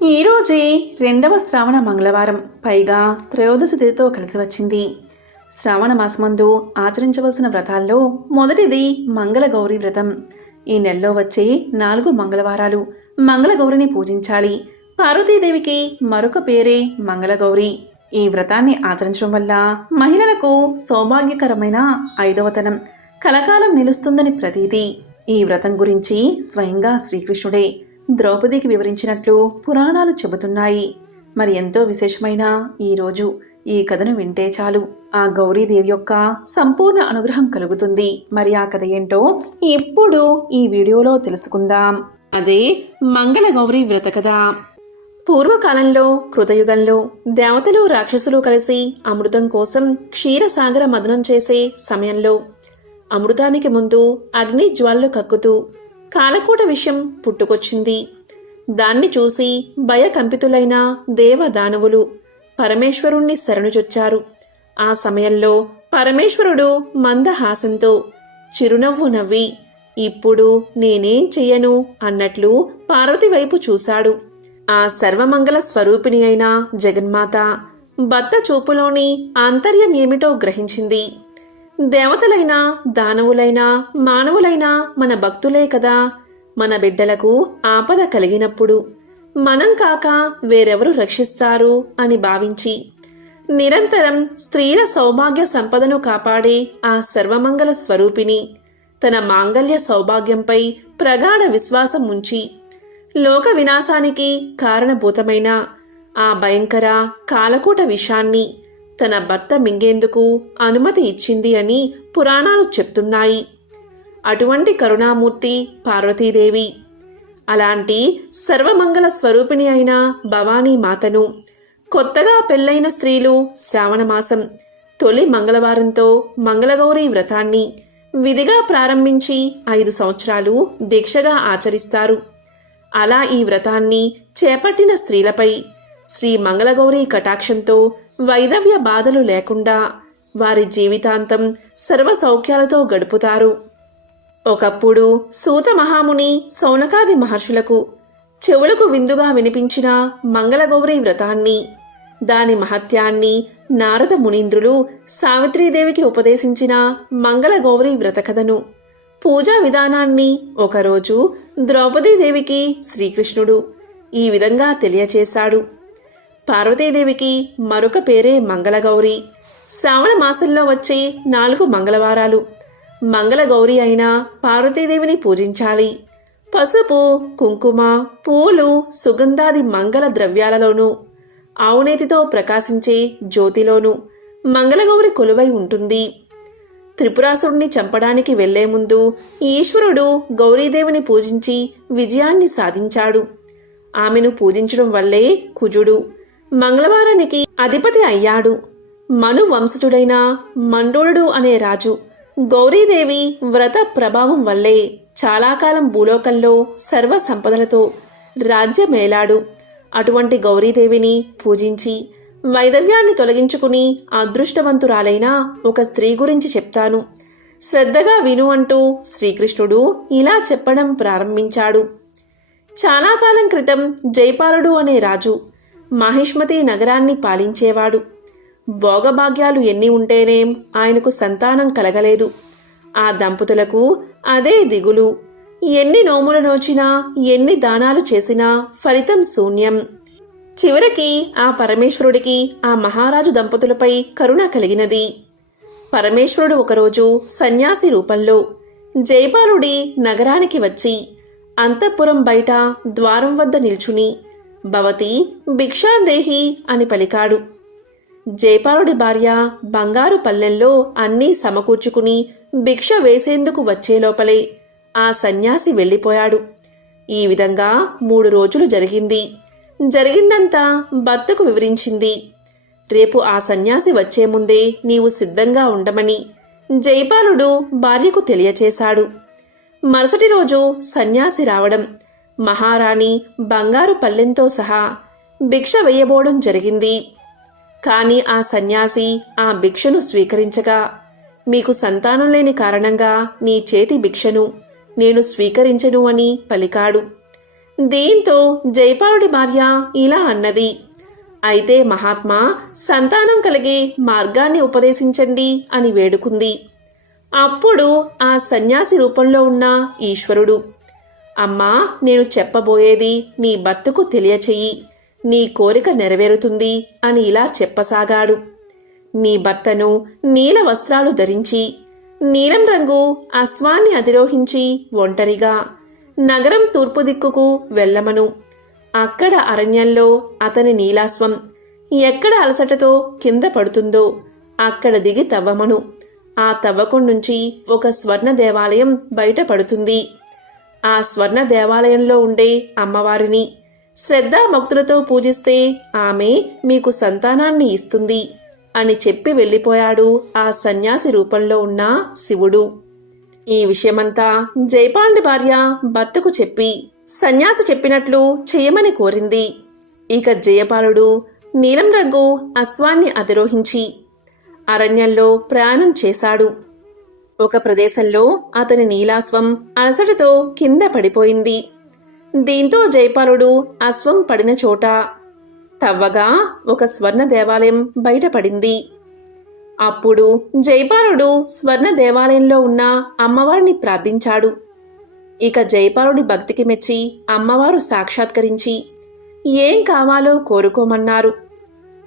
ఈరోజే రెండవ శ్రావణ మంగళవారం, పైగా త్రయోదశి తిథితో కలిసి వచ్చింది. శ్రావణ మాసమందు ఆచరించవలసిన వ్రతాల్లో మొదటిది మంగళగౌరి వ్రతం. ఈ నెలలో వచ్చే 4 మంగళవారాలు మంగళగౌరిని పూజించాలి. పార్వతీదేవికి మరొక పేరే మంగళగౌరి. ఈ వ్రతాన్ని ఆచరించడం వల్ల మహిళలకు సౌభాగ్యకరమైన 5వతనం కలకాలం నిలుస్తుందని ప్రతీతి. ఈ వ్రతం గురించి స్వయంగా శ్రీకృష్ణుడే ద్రౌపదికి వివరించినట్లు పురాణాలు చెబుతున్నాయి. మరి ఎంతో విశేషమైన ఈరోజు ఈ కథను వింటే చాలు ఆ గౌరీదేవి యొక్క సంపూర్ణ అనుగ్రహం కలుగుతుంది. మరి ఆ కథ ఏంటో ఇప్పుడు ఈ వీడియోలో తెలుసుకుందాం. అదే మంగళగౌరి వ్రత కథ. పూర్వకాలంలో కృతయుగంలో దేవతలు రాక్షసులు కలిసి అమృతం కోసం క్షీరసాగర మదనం చేసే సమయంలో అమృతానికి ముందు అగ్ని జ్వాలలు కక్కుతూ కాలకూట విషయం పుట్టుకొచ్చింది. దాన్ని చూసి భయకంపితులైన దేవదానవులు పరమేశ్వరుణ్ణి శరణుజొచ్చారు. ఆ సమయంలో పరమేశ్వరుడు మందహాసంతో చిరునవ్వు నవ్వి, ఇప్పుడు నేనేం చెయ్యను అన్నట్లు పార్వతి వైపు చూశాడు. ఆ సర్వమంగళ స్వరూపిణి అయిన జగన్మాత భర్త చూపులోని ఆంతర్యం ఏమిటో గ్రహించింది. దేవతలైనా దానవులైనా మానవులైనా మన భక్తులే కదా. మన బిడ్డలకు ఆపద కలిగినప్పుడు మనం కాక వేరెవరు రక్షిస్తారు అని భావించి నిరంతరం స్త్రీల సౌభాగ్య సంపదను కాపాడే ఆ సర్వమంగళ స్వరూపిణి తన మాంగళ్య సౌభాగ్యంపై ప్రగాఢ విశ్వాసం ఉంచి లోక వినాశానికి కారణభూతమైన ఆ భయంకర కాలకూట విషాన్ని తన భర్త మింగేందుకు అనుమతి ఇచ్చింది అని పురాణాలు చెప్తున్నాయి. అటువంటి కరుణామూర్తి పార్వతీదేవి. అలాంటి సర్వమంగళ స్వరూపిణి అయిన భవానీ మాతను కొత్తగా పెళ్లైన స్త్రీలు శ్రావణమాసం తొలి మంగళవారంతో మంగళగౌరి వ్రతాన్ని విధిగా ప్రారంభించి 5 సంవత్సరాలు దీక్షగా ఆచరిస్తారు. అలా ఈ వ్రతాన్ని చేపట్టిన స్త్రీలపై శ్రీ మంగళగౌరి కటాక్షంతో వైధవ్య బాధలు లేకుండా వారి జీవితాంతం సర్వసౌఖ్యాలతో గడుపుతారు. ఒకప్పుడు సూత మహాముని సౌనకాది మహర్షులకు చెవులకు విందుగా వినిపించిన మంగళగౌరి వ్రతాన్ని, దాని మహత్యాన్ని నారద మునీంద్రులు సావిత్రీదేవికి ఉపదేశించిన మంగళగౌరి వ్రతకథను, పూజా విధానాన్ని ఒకరోజు ద్రౌపదీదేవికి శ్రీకృష్ణుడు ఈ విధంగా తెలియచేశాడు. పార్వతీదేవికి మరొక పేరే మంగళగౌరి. శ్రావణ మాసంలో వచ్చే 4 మంగళవారాలు మంగళగౌరి అయిన పార్వతీదేవిని పూజించాలి. పసుపు, కుంకుమ, పూలు, సుగంధాది మంగళ ద్రవ్యాలలోనూ ఆవునేతితో ప్రకాశించే జ్యోతిలోనూ మంగళగౌరి కొలువై ఉంటుంది. త్రిపురాసురుణ్ణి చంపడానికి వెళ్లే ముందు ఈశ్వరుడు గౌరీదేవిని పూజించి విజయాన్ని సాధించాడు. ఆమెను పూజించడం వల్లే కుజుడు మంగళవారానికి అధిపతి అయ్యాడు. మను వంశజుడైన మండోడు అనే రాజు గౌరీదేవి వ్రత ప్రభావం వల్లే చాలా కాలం భూలోకంలో సర్వ సంపదలతో రాజ్యమేలాడు. అటువంటి గౌరీదేవిని పూజించి వైధవ్యాన్ని తొలగించుకుని అదృష్టవంతురాలైన ఒక స్త్రీ గురించి చెప్తాను, శ్రద్ధగా విను అంటూ శ్రీకృష్ణుడు ఇలా చెప్పడం ప్రారంభించాడు. చాలా కాలం క్రితం జైపాలుడు అనే రాజు మాహిష్మతి నగరాన్ని పాలించేవాడు. భోగభాగ్యాలు ఎన్ని ఉంటేనేం ఆయనకు సంతానం కలగలేదు. ఆ దంపతులకు అదే దిగులు. ఎన్ని నోములు నోచినా, ఎన్ని దానాలు చేసినా ఫలితం శూన్యం. చివరికి ఆ పరమేశ్వరుడికి ఆ మహారాజు దంపతులపై కరుణ కలిగినది. పరమేశ్వరుడు ఒకరోజు సన్యాసి రూపంలో జైపాలుడి నగరానికి వచ్చి అంతఃపురం బయట ద్వారం వద్ద నిల్చుని భవతి భిక్షాందేహి అని పలికాడు. జైపాలుడి భార్య బంగారు పల్లెల్లో అన్నీ సమకూర్చుకుని భిక్ష వేసేందుకు వచ్చేలోపలే ఆ సన్యాసి వెళ్ళిపోయాడు. ఈ విధంగా 3 రోజులు జరిగింది. జరిగిందంతా భర్తకు వివరించింది. రేపు ఆ సన్యాసి వచ్చే ముందే నీవు సిద్ధంగా ఉండమని జైపాలుడు భార్యకు తెలియచేశాడు. మరుసటి రోజు సన్యాసి రావడం, మహారాణి బంగారు పల్లెంతో సహా భిక్ష వేయబోవడం జరిగింది. కాని ఆ సన్యాసి ఆ భిక్షను స్వీకరించగా, మీకు సంతానం లేని కారణంగా నీ చేతి భిక్షను నేను స్వీకరించను అని పలికాడు. దీంతో జైపాలుడి భార్య ఇలా అన్నది, అయితే మహాత్మా, సంతానం కలిగే మార్గాన్ని ఉపదేశించండి అని వేడుకుంది. అప్పుడు ఆ సన్యాసి రూపంలో ఉన్న ఈశ్వరుడు, అమ్మా, నేను చెప్పబోయేది నీ భర్తకు తెలియచెయ్యి, నీ కోరిక నెరవేరుతుంది అని ఇలా చెప్పసాగాడు. నీ భర్తను నీల వస్త్రాలు ధరించి, నీలం రంగు అశ్వాన్ని అధిరోహించి ఒంటరిగా నగరం తూర్పు దిక్కుకు వెళ్ళమను. అక్కడ అరణ్యంలో అతని నీలాశ్వం ఎక్కడ అలసటతో కింద పడుతుందో అక్కడ దిగి తవ్వమను. ఆ తవ్వకం నుంచి ఒక స్వర్ణ దేవాలయం బయటపడుతుంది. ఆ స్వర్ణ దేవాలయంలో ఉండే అమ్మవారిని శ్రద్ధాభక్తులతో పూజిస్తే ఆమె మీకు సంతానాన్ని ఇస్తుంది అని చెప్పి వెళ్ళిపోయాడు ఆ సన్యాసి రూపంలో ఉన్న శివుడు. ఈ విషయమంతా జైపాలుడి భార్య భర్తకు చెప్పి సన్యాసి చెప్పినట్లు చెయ్యమని కోరింది. ఇక జయపాలుడు నీలం రంగు అశ్వాన్ని అధిరోహించి అరణ్యంలో ప్రయాణం చేశాడు. ఒక ప్రదేశంలో అతని నీలాశ్వం అలసటతో కింద పడిపోయింది. దీంతో జైపాలుడు అశ్వం పడిన చోట తవ్వగా ఒక స్వర్ణ దేవాలయం బయటపడింది. అప్పుడు జైపాలుడు స్వర్ణ దేవాలయంలో ఉన్న అమ్మవారిని ప్రార్థించాడు. ఇక జైపాలుడి భక్తికి మెచ్చి అమ్మవారు సాక్షాత్కరించి ఏం కావాలో కోరుకోమన్నారు.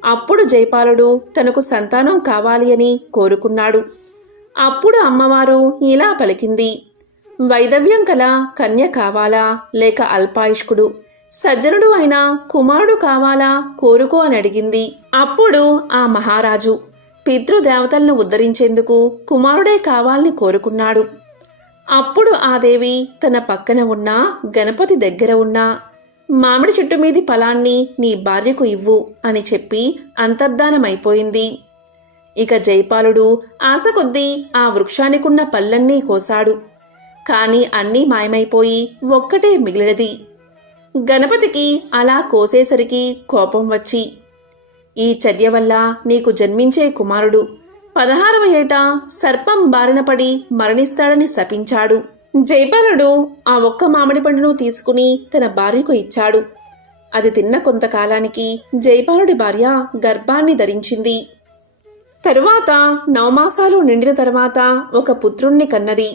అప్పుడు జైపాలుడు తనకు సంతానం కావాలి అని కోరుకున్నాడు. అప్పుడు అమ్మవారు ఇలా పలికింది, వైదవ్యం కల కన్య కావాలా, లేక అల్పాయుష్కుడు సజ్జనుడు అయిన కుమారుడు కావాలా కోరుకో అని అడిగింది. అప్పుడు ఆ మహారాజు పితృదేవతలను ఉద్ధరించేందుకు కుమారుడే కావాలని కోరుకున్నాడు. అప్పుడు ఆ దేవి తన పక్కన ఉన్న గణపతి దగ్గర ఉన్న మామిడి చెట్టు మీది ఫలాన్ని నీ భార్యకు ఇవ్వు అని చెప్పి అంతర్ధానమైపోయింది. ఇక జైపాలుడు ఆశ కొద్దీ ఆ వృక్షానికున్న పళ్ళన్నీ కోసాడు. కాని అన్నీ మాయమైపోయి ఒక్కటే మిగిలినది. గణపతికి అలా కోసేసరికి కోపం వచ్చి, ఈ చర్య వల్ల నీకు జన్మించే కుమారుడు 16వ ఏట సర్పం బారిన పడి మరణిస్తాడని శపించాడు. జైపాలుడు ఆ ఒక్క మామిడి పండును తీసుకుని తన భార్యకు ఇచ్చాడు. అది తిన్న కొంతకాలానికి జైపాలుడి భార్య గర్భాన్ని ధరించింది. తరువాత 9 మాసాలు నిండిన తర్వాత ఒక పుత్రుణ్ణి కన్నది.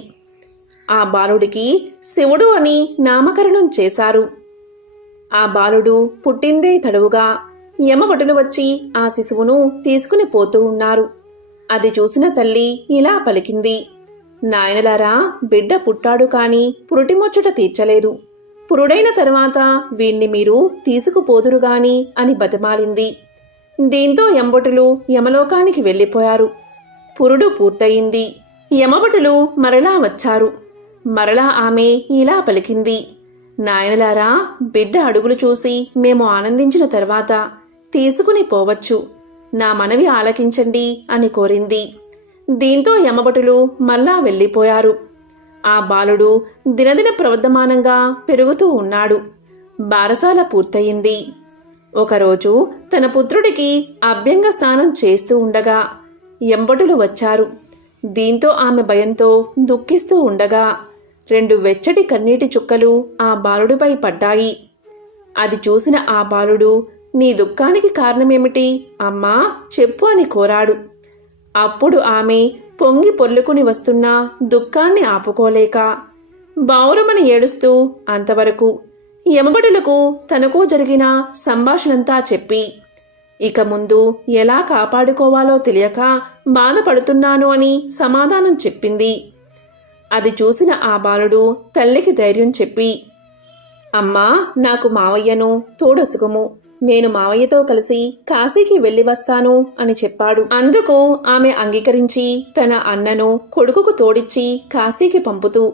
ఆ బాలుడికి శివుడు అని నామకరణం చేశారు. ఆ బాలుడు పుట్టిందే తడువుగా యమభటులు వచ్చి ఆ శిశువును తీసుకుని పోతూ ఉన్నారు. అది చూసిన తల్లి ఇలా పలికింది, నాయనలారా, బిడ్డ పుట్టాడు కాని పురుటిముచ్చట తీర్చలేదు. పురుడైన తర్వాత వీణ్ణి మీరు తీసుకుపోదురుగాని అని బతిమాలింది. దీంతో యమభటులు యమలోకానికి వెళ్ళిపోయారు. పురుడు పూర్తయింది. యమభటులు మరలా వచ్చారు. మరలా ఆమె ఇలా పలికింది, నాయనలారా, బిడ్డ అడుగులు చూసి మేము ఆనందించిన తర్వాత తీసుకుని పోవచ్చు. నా మనవి ఆలకించండి అని కోరింది. దీంతో యమభటులు మళ్ళా వెళ్ళిపోయారు. ఆ బాలుడు దినదిన ప్రవర్ధమానంగా పెరుగుతూ ఉన్నాడు. బారసాల పూర్తయింది. ఒకరోజు తన పుత్రుడికి అభ్యంగ స్నానం చేస్తూ ఉండగా యమభటులు వచ్చారు. దీంతో ఆమె భయంతో దుఃఖిస్తూ ఉండగా 2 వెచ్చటి కన్నీటి చుక్కలు ఆ బాలుడిపై పడ్డాయి. అది చూసిన ఆ బాలుడు, నీ దుఃఖానికి కారణమేమిటి అమ్మా, చెప్పు అని కోరాడు. అప్పుడు ఆమె పొంగి పొర్లుకుని వస్తున్న దుఃఖాన్ని ఆపుకోలేక బావురమని ఏడుస్తూ అంతవరకు యమభటులకు తనకు జరిగిన సంభాషణంతా చెప్పి, ఇక ముందు ఎలా కాపాడుకోవాలో తెలియక బాధపడుతున్నాను అని సమాధానం చెప్పింది. అది చూసిన ఆ బాలుడు తల్లికి ధైర్యం చెప్పి, అమ్మా, నాకు మావయ్యను తోడొసుగుము, నేను మావయ్యతో కలిసి కాశీకి వెళ్ళి వస్తాను అని చెప్పాడు. అందుకు ఆమె అంగీకరించి తన అన్నను కొడుకుకు తోడిచ్చి కాశీకి పంపుతూ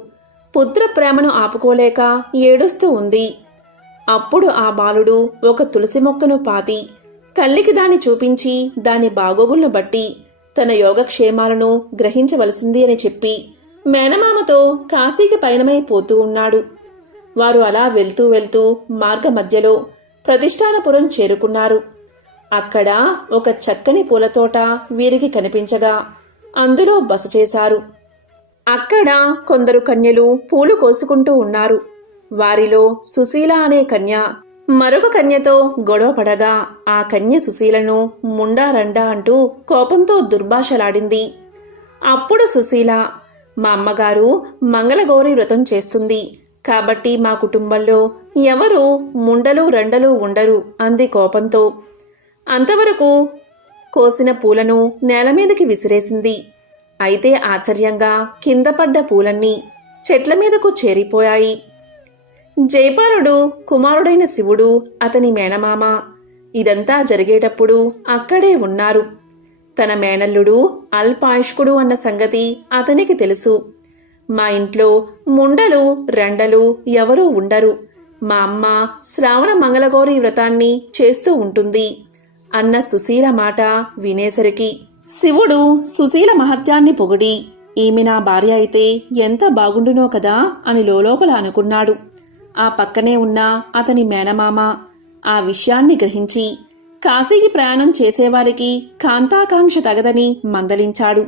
పుత్ర ప్రేమను ఆపుకోలేక ఏడుస్తూ ఉంది. అప్పుడు ఆ బాలుడు ఒక తులసి మొక్కను పాతి తల్లికి దాన్ని చూపించి దాని బాగోగులను బట్టి తన యోగక్షేమాలను గ్రహించవలసింది అని చెప్పి మేనమామతో కాశీకి పయనమైపోతూ ఉన్నాడు. వారు అలా వెళ్తూ వెళ్తూ మార్గ మధ్యలో ప్రతిష్టానపురం చేరుకున్నారు. అక్కడ ఒక చక్కని పూలతోట వీరికి కనిపించగా అందులో బస చేశారు. అక్కడ కొందరు కన్యలు పూలు కోసుకుంటూ ఉన్నారు. వారిలో సుశీల అనే కన్య మరొక కన్యతో గొడవ పడగా ఆ కన్య సుశీలను ముండా రండా అంటూ కోపంతో దుర్భాషలాడింది. అప్పుడు సుశీల, మా అమ్మగారు మంగళగౌరి వ్రతం చేస్తుంది కాబట్టి మా కుటుంబంలో ఎవరు ముండలు రండలు ఉండరు అంది కోపంతో. అంతవరకు కోసిన పూలను నేలమీదకి విసిరేసింది. అయితే ఆశ్చర్యంగా కింద పడ్డ పూలన్నీ చెట్ల మీదకు చేరిపోయాయి. జైపాలుడు కుమారుడైన శివుడు, అతని మేనమామ ఇదంతా జరిగేటప్పుడు అక్కడే ఉన్నారు. తన మేనల్లుడు అల్పాయుష్కుడు అన్న సంగతి అతనికి తెలుసు. మా ఇంట్లో ముండలు రండలు ఎవరూ ఉండరు, మా అమ్మ శ్రావణ మంగళగౌరి వ్రతాన్ని చేస్తూ ఉంటుంది అన్న సుశీల మాట వినేసరికి శివుడు సుశీల మహత్యాన్ని పొగిడి, ఈమె నా భార్య అయితే ఎంత బాగుండునో కదా అని లోలోపల అనుకున్నాడు. ఆ పక్కనే ఉన్న అతని మేనమామ ఆ విషయాన్ని గ్రహించి కాశీకి ప్రయాణం చేసేవారికి కాంతాకాంక్ష తగదని మందలించాడు.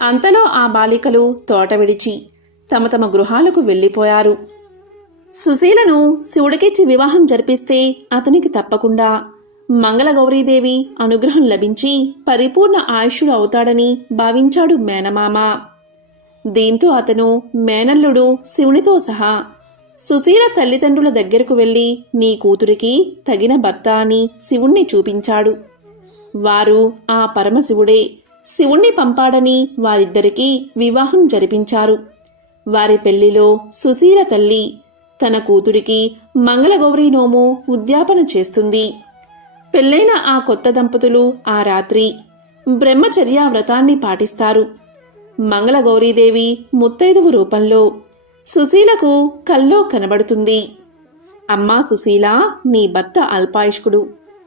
అంతలో ఆ బాలికలు తోట విడిచి తమ తమ గృహాలకు వెళ్ళిపోయారు. సుశీలను శివుడికిచ్చి వివాహం జరిపిస్తే అతనికి తప్పకుండా మంగళగౌరీదేవి అనుగ్రహం లభించి పరిపూర్ణ ఆయుష్యుడు అవుతాడని భావించాడు మేనమామ. దీంతో అతను మేనల్లుడు శివునితో సహా సుశీల తల్లిదండ్రుల దగ్గరకు వెళ్ళి నీ కూతురికి తగిన భర్త అని శివుణ్ణి చూపించాడు. వారు ఆ పరమశివుడే శివుణ్ణి పంపాడని వారిద్దరికీ వివాహం జరిపించారు. వారి పెళ్లిలో సుశీల తల్లి తన కూతురికి మంగళగౌరీ నోము ఉద్యాపన చేస్తుంది. పెళ్లైన ఆ కొత్త దంపతులు ఆ రాత్రి బ్రహ్మచర్య వ్రతాన్ని పాటిస్తారు. మంగళగౌరీదేవి ముత్తైదువు రూపంలో సుశీలకు కల్లో కనబడుతుంది. అమ్మా సుశీల, నీ భర్త అల్పాయుష్కుడు.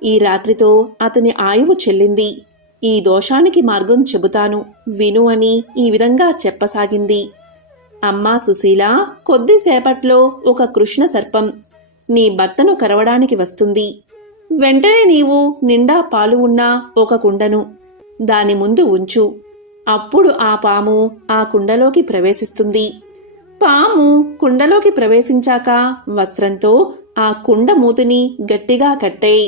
ఈ రాత్రితో అతని ఆయువు చెల్లింది. ఈ దోషానికి మార్గం చెబుతాను విను అని ఈ విధంగా చెప్పసాగింది. అమ్మా సుశీల, కొద్దిసేపట్లో ఒక కృష్ణ సర్పం నీ భర్తను కరవడానికి వస్తుంది. వెంటనే నీవు నిండా పాలు ఉన్న ఒక కుండను దాని ముందు ఉంచు. అప్పుడు ఆ పాము ఆ కుండలోకి ప్రవేశిస్తుంది. పాము కుండలోకి ప్రవేశించాక వస్త్రంతో ఆ కుండ మూతిని గట్టిగా కట్టేయి.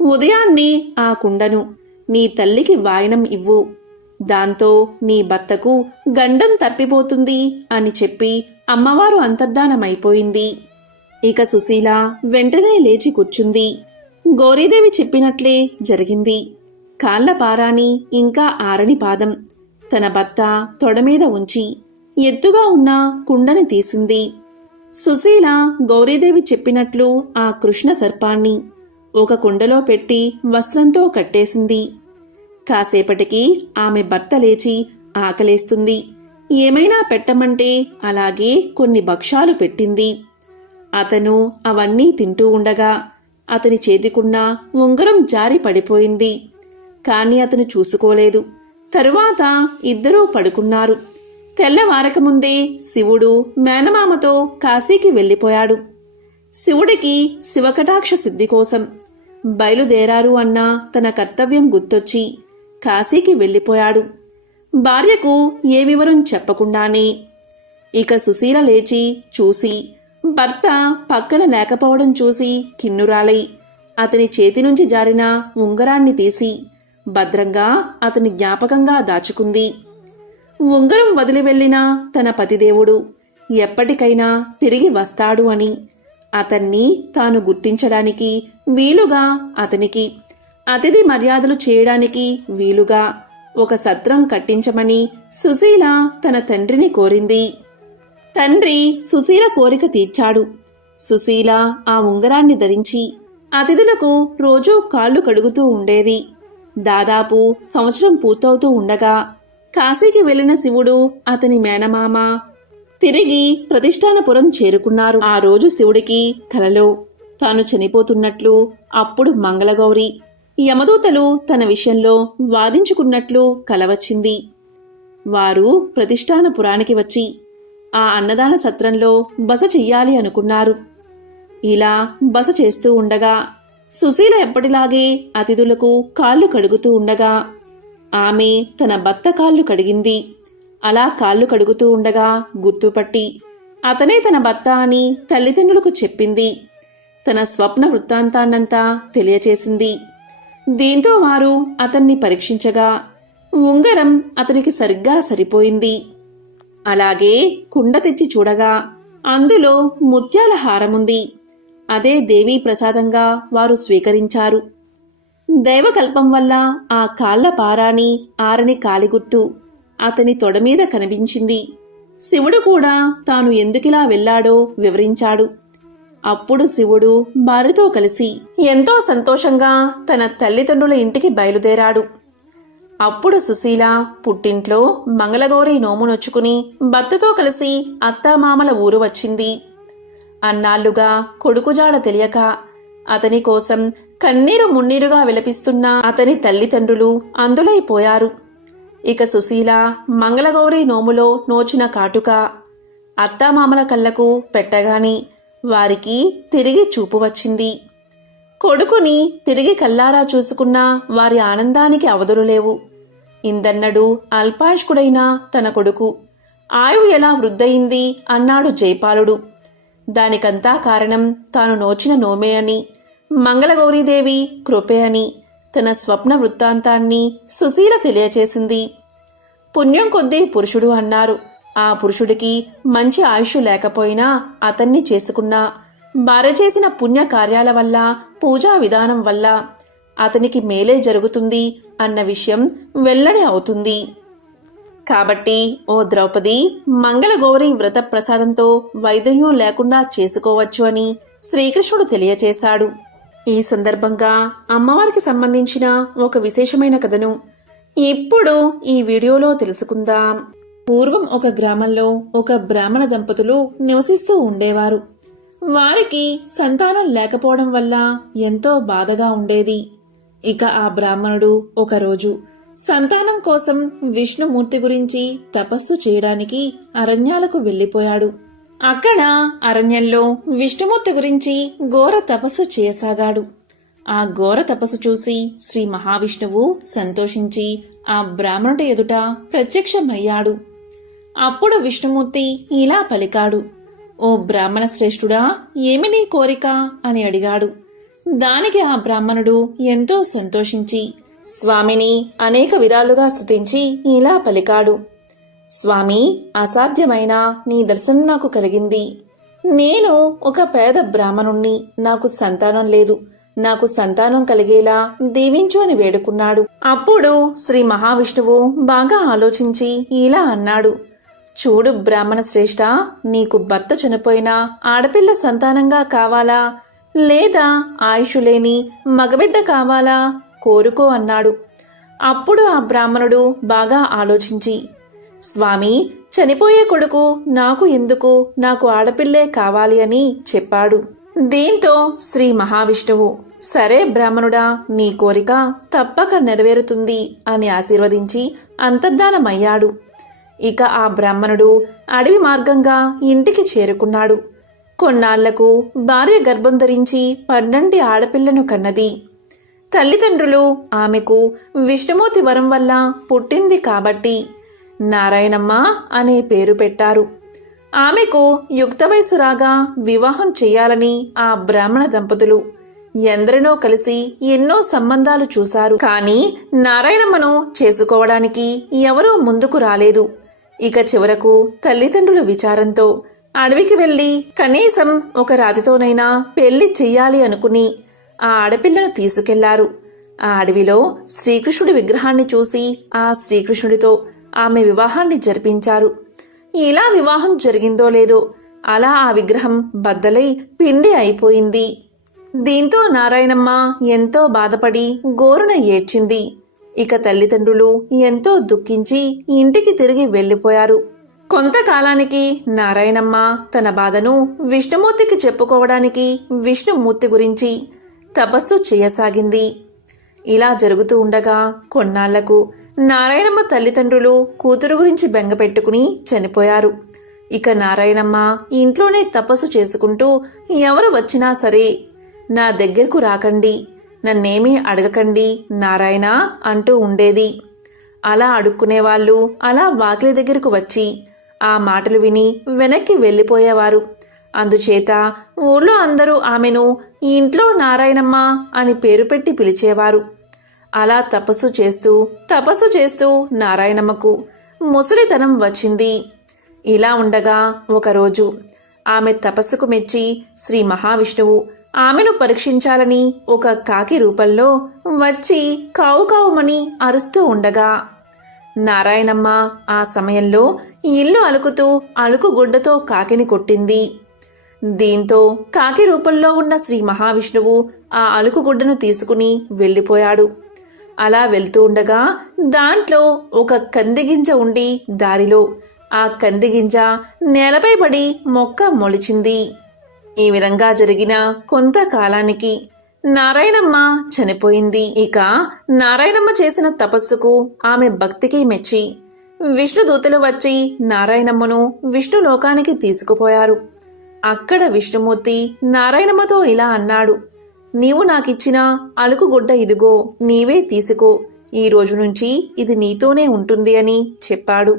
ఉదయాన్నే ఆ కుండను నీ తల్లికి వాయనం ఇవ్వు. దాంతో నీ భర్తకు గండం తప్పిపోతుంది అని చెప్పి అమ్మవారు అంతర్ధానమైపోయింది. ఇక సుశీల వెంటనే లేచి కూర్చుంది. గౌరీదేవి చెప్పినట్లే జరిగింది. కాళ్ల పారాని ఇంకా ఆరని పాదం తన భర్త తొడమీద ఉంచి ఎత్తుగా ఉన్న కుండని తీసింది. సుశీల గౌరీదేవి చెప్పినట్లు ఆ కృష్ణ సర్పాన్ని ఒక కుండలో పెట్టి వస్త్రంతో కట్టేసింది. కాసేపటికి ఆమె భర్త లేచి ఆకలేస్తుంది, ఏమైనా పెట్టమంటే అలాగే కొన్ని భక్ష్యాలు పెట్టింది. అతను అవన్నీ తింటూ ఉండగా అతని చేతికున్న ఉంగరం జారి పడిపోయింది. కాని అతను చూసుకోలేదు. తరువాత ఇద్దరూ పడుకున్నారు. తెల్లవారకముందే శివుడు మేనమామతో కాశీకి వెళ్ళిపోయాడు. శివుడికి శివకటాక్ష సిద్ధి కోసం బయలుదేరారు అన్న తన కర్తవ్యం గుర్తొచ్చి కాశీకి వెళ్ళిపోయాడు. భార్యకు ఏ వివరం చెప్పకుండానే. ఇక సుశీల లేచి చూసి భర్త పక్కన లేకపోవడం చూసి కిన్నురాలై అతని చేతి నుంచి జారిన ఉంగరాన్ని తీసి భద్రంగా అతని జ్ఞాపకంగా దాచుకుంది. ఉంగరం వదిలి వెళ్లిన తన పతిదేవుడు ఎప్పటికైనా తిరిగి వస్తాడు అని అతన్ని తాను గుర్తించడానికి వీలుగా అతనికి అతిథి మర్యాదలు చేయడానికి వీలుగా ఒక సత్రం కట్టించమని సుశీల తన తండ్రిని కోరింది. తండ్రి సుశీల కోరిక తీర్చాడు. సుశీల ఆ ఉంగరాన్ని ధరించి అతిథులకు రోజూ కాళ్ళు కడుగుతూ ఉండేది. దాదాపు సంవత్సరం పూర్తవుతూ ఉండగా కాశీకి వెళ్లిన శివుడు అతని మేనమామ తిరిగి ప్రతిష్టానపురం చేరుకున్నారు. ఆ రోజు శివుడికి కలలో తాను చనిపోతున్నట్లు, అప్పుడు మంగళగౌరి యమదూతలు తన విషయంలో వాదించుకున్నట్లు కలవచ్చింది. వారు ప్రతిష్టానపురానికి వచ్చి ఆ అన్నదాన సత్రంలో బస చెయ్యాలి అనుకున్నారు. ఇలా బస చేస్తూ ఉండగా సుశీల ఎప్పటిలాగే అతిథులకు కాళ్ళు కడుగుతూ ఉండగా ఆమె తన భర్త కాళ్ళు కడిగింది. అలా కాళ్ళు కడుగుతూ ఉండగా గుర్తుపట్టి అతనే తన భర్త అని తల్లిదండ్రులకు చెప్పింది. తన స్వప్న వృత్తాంతాన్నంతా తెలియచేసింది. దీంతో వారు అతన్ని పరీక్షించగా ఉంగరం అతనికి సరిగ్గా సరిపోయింది. అలాగే కుండ తెచ్చి చూడగా అందులో ముత్యాల హారముంది. అదే దేవీ ప్రసాదంగా వారు స్వీకరించారు. దైవకల్పం వల్ల ఆ కాళ్ల పారాని ఆరని కాలిగుర్తు అతని తొడమీద కనిపించింది. శివుడు కూడా తాను ఎందుకిలా వెళ్లాడో వివరించాడు. అప్పుడు శివుడు భార్యతో కలిసి ఎంతో సంతోషంగా తన తల్లిదండ్రుల ఇంటికి బయలుదేరాడు. అప్పుడు సుశీల పుట్టింట్లో మంగళగౌరి నోమునొచ్చుకుని భర్తతో కలిసి అత్తామామల ఊరు వచ్చింది. అన్నాళ్లుగా కొడుకుజాడ తెలియక అతని కోసం కన్నీరు మున్నీరుగా విలపిస్తున్న అతని తల్లిదండ్రులు అందులైపోయారు. ఇక సుశీల మంగళగౌరి నోములో నోచిన కాటుక అత్తామామల కళ్ళకు పెట్టగాని వారికి తిరిగి చూపు వచ్చింది. కొడుకుని తిరిగి కల్లారా చూసుకున్న వారి ఆనందానికి అవధులు లేవు. ఇందన్నడు అల్పాయుష్కుడైన తన కొడుకు ఆయువు ఎలా వృద్ధయింది అన్నాడు జైపాలుడు. దానికంతా కారణం తాను నోచిన నోమే అని, మంగళగౌరీదేవి కృపే అని తన స్వప్న వృత్తాంతాన్ని సుశీల తెలియచేసింది. పుణ్యం కొద్దీ పురుషుడు అన్నారు. ఆ పురుషుడికి మంచి ఆయుష్ లేకపోయినా అతన్ని చేసుకున్నా భార్య చేసిన పుణ్య కార్యాల వల్ల, పూజా విధానం వల్ల అతనికి మేలే జరుగుతుంది అన్న విషయం వెల్లడి అవుతుంది. కాబట్టి ఓ ద్రౌపది, మంగళగౌరి వ్రత ప్రసాదంతో వైద్యం లేకుండా చేసుకోవచ్చు అని శ్రీకృష్ణుడు తెలియచేశాడు. ఈ సందర్భంగా అమ్మవారికి సంబంధించిన ఒక విశేషమైన కథను ఇప్పుడు ఈ వీడియోలో తెలుసుకుందాం. పూర్వం ఒక గ్రామంలో ఒక బ్రాహ్మణ దంపతులు నివసిస్తూ ఉండేవారు. వారికి సంతానం లేకపోవడం వల్ల ఎంతో బాధగా ఉండేది. ఇక ఆ బ్రాహ్మణుడు ఒకరోజు సంతానం కోసం విష్ణుమూర్తి గురించి తపస్సు చేయడానికి అరణ్యాలకు వెళ్లిపోయాడు. అక్కడ అరణ్యంలో విష్ణుమూర్తి గురించి ఘోర తపస్సు చేయసాగాడు. ఆ ఘోర తపస్సు చూసి శ్రీ మహావిష్ణువు సంతోషించి ఆ బ్రాహ్మణుడి ఎదుట ప్రత్యక్షమయ్యాడు. అప్పుడు విష్ణుమూర్తి ఇలా పలికాడు, ఓ బ్రాహ్మణ శ్రేష్ఠుడా, ఏమి నీ కోరిక అని అడిగాడు. దానికి ఆ బ్రాహ్మణుడు ఎంతో సంతోషించి స్వామిని అనేక విధాలుగా స్తుతించి ఇలా పలికాడు, స్వామి, అసాధ్యమైన నీ దర్శనం నాకు కలిగింది. నేను ఒక పేద బ్రాహ్మణుణ్ణి, నాకు సంతానం లేదు, నాకు సంతానం కలిగేలా దీవించు అని వేడుకున్నాడు. అప్పుడు శ్రీ మహావిష్ణువు బాగా ఆలోచించి ఇలా అన్నాడు, చూడు బ్రాహ్మణ శ్రేష్ఠ, నీకు భర్త చనిపోయినా ఆడపిల్ల సంతానంగా కావాలా లేదా ఆయుషు లేని మగబిడ్డ కావాలా కోరుకో అన్నాడు. అప్పుడు ఆ బ్రాహ్మణుడు బాగా ఆలోచించి, స్వామి, చనిపోయే కొడుకు నాకు ఎందుకు, నాకు ఆడపిల్లే కావాలి అని చెప్పాడు. దీంతో శ్రీ మహావిష్ణువు, సరే బ్రాహ్మణుడా, నీ కోరిక తప్పక నెరవేరుతుంది అని ఆశీర్వదించి అంతర్ధానమయ్యాడు. ఇక ఆ బ్రాహ్మణుడు అడవి మార్గంగా ఇంటికి చేరుకున్నాడు. కొన్నాళ్లకు భార్య గర్భం ధరించి 12 ఆడపిల్లను కన్నది. తల్లిదండ్రులు ఆమెకు విష్ణుమూర్తి వరం వల్ల పుట్టింది కాబట్టి నారాయణమ్మ అనే పేరు పెట్టారు. ఆమెకు యుక్త వయసు రాగా వివాహం చెయ్యాలని ఆ బ్రాహ్మణ దంపతులు ఎందరినో కలిసి ఎన్నో సంబంధాలు చూశారు. కానీ నారాయణమ్మను చేసుకోవడానికి ఎవరూ ముందుకు రాలేదు. ఇక చివరకు తల్లిదండ్రుల విచారంతో అడవికి వెళ్లి కనీసం ఒక రాతితోనైనా పెళ్లి చెయ్యాలి అనుకుని ఆ ఆడపిల్లను తీసుకెళ్లారు. ఆ అడవిలో శ్రీకృష్ణుడి విగ్రహాన్ని చూసి ఆ శ్రీకృష్ణుడితో ఆమె వివాహాన్ని జరిపించారు. ఇలా వివాహం జరిగిందో లేదో అలా ఆ విగ్రహం బద్దలై పిండి అయిపోయింది. దీంతో నారాయణమ్మ ఎంతో బాధపడి గోరున ఏడ్చింది. ఇక తల్లిదండ్రులు ఎంతో దుఃఖించి ఇంటికి తిరిగి వెళ్లిపోయారు. కొంతకాలానికి నారాయణమ్మ తన బాధను విష్ణుమూర్తికి చెప్పుకోవడానికి విష్ణుమూర్తి గురించి తపస్సు చేయసాగింది. ఇలా జరుగుతూ ఉండగా కొన్నాళ్లకు నారాయణమ్మ తల్లిదండ్రులు కూతురు గురించి బెంగపెట్టుకుని చనిపోయారు. ఇక నారాయణమ్మ ఇంట్లోనే తపస్సు చేసుకుంటూ ఎవరు వచ్చినా సరే నా దగ్గరకు రాకండి, నన్నేమీ అడగకండి నారాయణ అంటూ ఉండేది. అలా అడుక్కునేవాళ్ళు అలా వాకిలి దగ్గరకు వచ్చి ఆ మాటలు విని వెనక్కి వెళ్ళిపోయేవారు. అందుచేత ఊళ్ళో అందరూ ఆమెను ఈ ఇంట్లో నారాయణమ్మ అని పేరు పెట్టి పిలిచేవారు. అలా తపస్సు చేస్తూ నారాయణమ్మకు ముసలితనం వచ్చింది. ఇలా ఉండగా ఒకరోజు ఆమె తపస్సుకు మెచ్చి శ్రీ మహావిష్ణువు ఆమెను పరీక్షించాలని ఒక కాకి రూపంలో వచ్చి కావు కావుమని అరుస్తూ ఉండగా నారాయణమ్మ ఆ సమయంలో ఇల్లు అలుకుతూ అలుకుగుడ్డతో కాకిని కొట్టింది. దీంతో కాకి రూపంలో ఉన్న శ్రీ మహావిష్ణువు ఆ అలుకుగుడ్డను తీసుకుని వెళ్ళిపోయాడు. అలా వెళ్తూ ఉండగా దాంట్లో ఒక కందిగింజ ఉండి దారిలో ఆ కందిగింజ నేలపై పడి మొక్క మొలిచింది. ఈ విధంగా జరిగిన కొంతకాలానికి నారాయణమ్మ చనిపోయింది. ఇక నారాయణమ్మ చేసిన తపస్సుకు ఆమె భక్తికి మెచ్చి విష్ణుదూతలు వచ్చి నారాయణమ్మను విష్ణులోకానికి తీసుకుపోయారు. అక్కడ విష్ణుమూర్తి నారాయణమ్మతో ఇలా అన్నాడు, నీవు నాకిచ్చిన అలుకుగుడ్డ ఇదిగో, నీవే తీసుకో, ఈ రోజు నుంచి ఇది నీతోనే ఉంటుంది అని చెప్పాడు.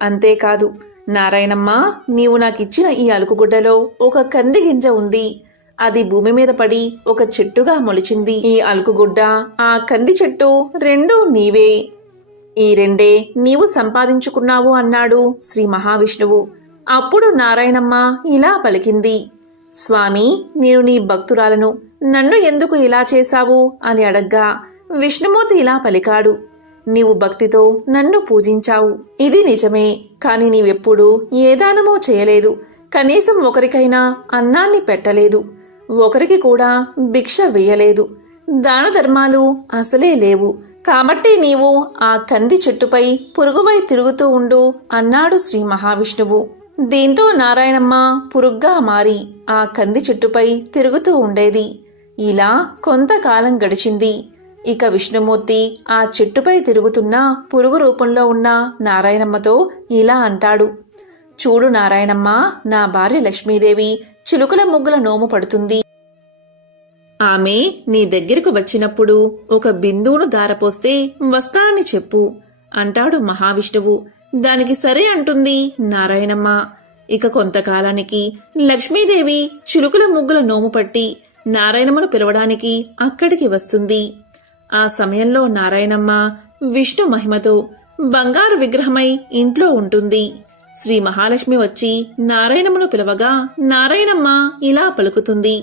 అంతేకాదు, నారాయణమ్మ, నీవు నాకిచ్చిన ఈ అలుకుగుడ్డలో ఒక కంది గింజ ఉంది. అది భూమి మీద పడి ఒక చెట్టుగా మొలిచింది. ఈ అలుకుగుడ్డ, ఆ కంది చెట్టు రెండూ నీవే. ఈ రెండే నీవు సంపాదించుకున్నావు అన్నాడు శ్రీ మహావిష్ణువు. అప్పుడు నారాయణమ్మ ఇలా పలికింది, స్వామి, నేను నీ భక్తురాలను, నన్ను ఎందుకు ఇలా చేశావు అని అడగ్గా విష్ణుమూర్తి ఇలా పలికాడు, నీవు భక్తితో నన్ను పూజించావు, ఇది నిజమే. కాని నీవెప్పుడూ ఏ దానమూ చేయలేదు, కనీసం ఒకరికైనా అన్నాన్ని పెట్టలేదు, ఒకరికి కూడా భిక్ష వేయలేదు, దాన ధర్మాలు అసలే లేవు. కాబట్టి నీవు ఆ కంది చెట్టుపై పురుగువై తిరుగుతూ ఉండు అన్నాడు శ్రీ మహావిష్ణువు. దీంతో నారాయణమ్మ పురుగ్గా మారి ఆ కంది చెట్టుపై తిరుగుతూ ఉండేది. ఇలా కొంతకాలం గడిచింది. ఇక విష్ణుమూర్తి ఆ చెట్టుపై తిరుగుతున్న పురుగు రూపంలో ఉన్న నారాయణమ్మతో ఇలా అంటాడు, చూడు నారాయణమ్మ, నా భార్య లక్ష్మీదేవి చిలుకల ముగ్గుల నోము పడుతుంది. ఆమె నీ దగ్గరకు వచ్చినప్పుడు ఒక బిందువును దారపోస్తే వస్తానని చెప్పు అంటాడు మహావిష్ణువు. దానికి సరే అంటుంది నారాయణమ్మ. ఇక కొంతకాలానికి లక్ష్మీదేవి చిలుకల ముగ్గుల నోము పట్టి నారాయణమ్మను పిలవడానికి అక్కడికి వస్తుంది. ఆ సమయంలో నారాయణమ్మ విష్ణు మహిమతో బంగారు విగ్రహమై ఇంట్లో ఉంటుంది. శ్రీ మహాలక్ష్మి వచ్చి నారాయణమ్మను పిలవగా నారాయణమ్మ ఇలా పలుకుతుంది,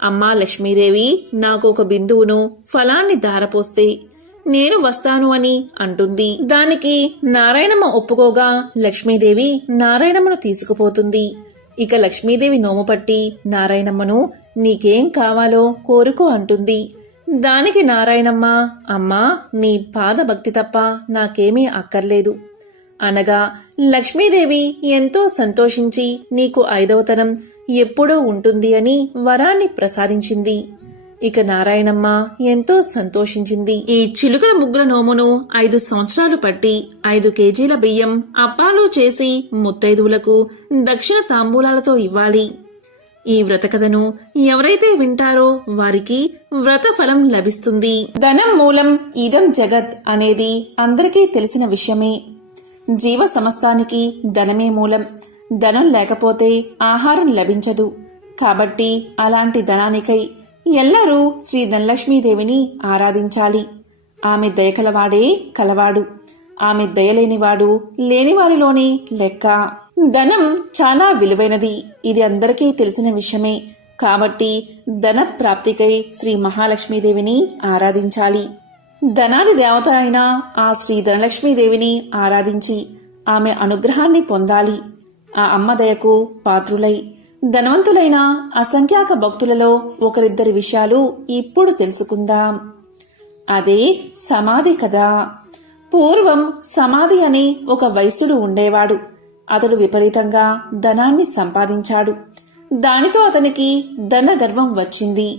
అమ్మా లక్ష్మీదేవి, నాకు ఒక బిందువును ఫలాన్ని దారపోస్తే నేను వస్తాను అని అంటుంది. దానికి నారాయణమ్మ ఒప్పుకోగా లక్ష్మీదేవి నారాయణమ్మను తీసుకుపోతుంది. ఇక లక్ష్మీదేవి నోము పట్టి నారాయణమ్మను నీకేం కావాలో కోరుకో అంటుంది. దానికి నారాయణమ్మ, అమ్మా, నీ పాదభక్తి తప్ప నాకేమీ అక్కర్లేదు అనగా లక్ష్మీదేవి ఎంతో సంతోషించి నీకు 5వతనం ఎప్పుడూ ఉంటుంది అని వరాన్ని ప్రసాదించింది. ఇక నారాయణమ్మ ఎంతో సంతోషించింది. ఈ చిలుకల ముగ్గుల నోమును 5 సంవత్సరాలు పట్టి 5 కేజీల బియ్యం అప్పాలు చేసి ముత్తైదువులకు దక్షిణ తాంబూలాలతో ఇవ్వాలి. ఈ వ్రతకథను ఎవరైతే వింటారో వారికి వ్రత ఫలం లభిస్తుంది. ధనం మూలం ఇదం జగత్ అనేది అందరికీ తెలిసిన విషయమే. జీవ సమస్తానికి ధనమే మూలం. ధనం లేకపోతే ఆహారం లభించదు. కాబట్టి అలాంటి ధనానికై ఎల్లరూ శ్రీ ధనలక్ష్మీదేవిని ఆరాధించాలి. ఆమె దయకలవాడే కలవాడు, ఆమె దయలేనివాడు లేనివారిలోని లెక్క. ధనం చాలా విలువైనది, ఇది అందరికీ తెలిసిన విషయమే. కాబట్టి ధన ప్రాప్తికై శ్రీ మహాలక్ష్మీదేవిని ఆరాధించాలి. ధనాది దేవత అయిన ఆ శ్రీ ధనలక్ష్మీదేవిని ఆరాధించి ఆమె అనుగ్రహాన్ని పొందాలి. ఆ అమ్మ దయకు పాత్రులై ధనవంతులైన అసంఖ్యాక భక్తులలో ఒకరిద్దరి విషయాలు ఇప్పుడు తెలుసుకుందాం. అదే సమాధి కథ. పూర్వం సమాధి అనే ఒక వైశ్యుడు ఉండేవాడు. అతడు విపరీతంగా ధనాన్ని సంపాదించాడు. దానితో అతనికి ధన గర్వం వచ్చింది.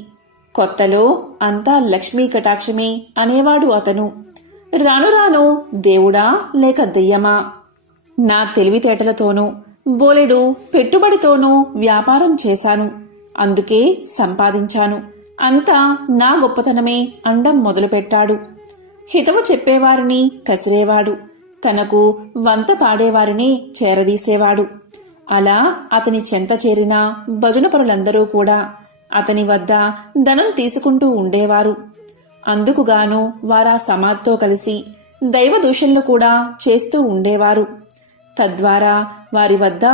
కొత్తలో అంతా లక్ష్మీ కటాక్షమే అనేవాడు అతను. రాను రాను దేవుడా లేక దెయ్యమా, నా తెలివితేటలతోనూ బోలెడు పెట్టుబడితోనూ వ్యాపారం చేశాను, అందుకే సంపాదించాను, అంతా నా గొప్పతనమే అండం మొదలుపెట్టాడు. హితవు చెప్పేవారిని కసిరేవాడు, తనకు వంత పాడేవారిని చేరదీసేవాడు. అలా అతని చెంత చేరిన భజనపరులందరూ కూడా అతని వద్ద ధనం తీసుకుంటూ ఉండేవారు. అందుకుగాను వారా సమాధితో కలిసి దైవదూషణలు కూడా చేస్తూ ఉండేవారు. తద్వారా వారి వద్ద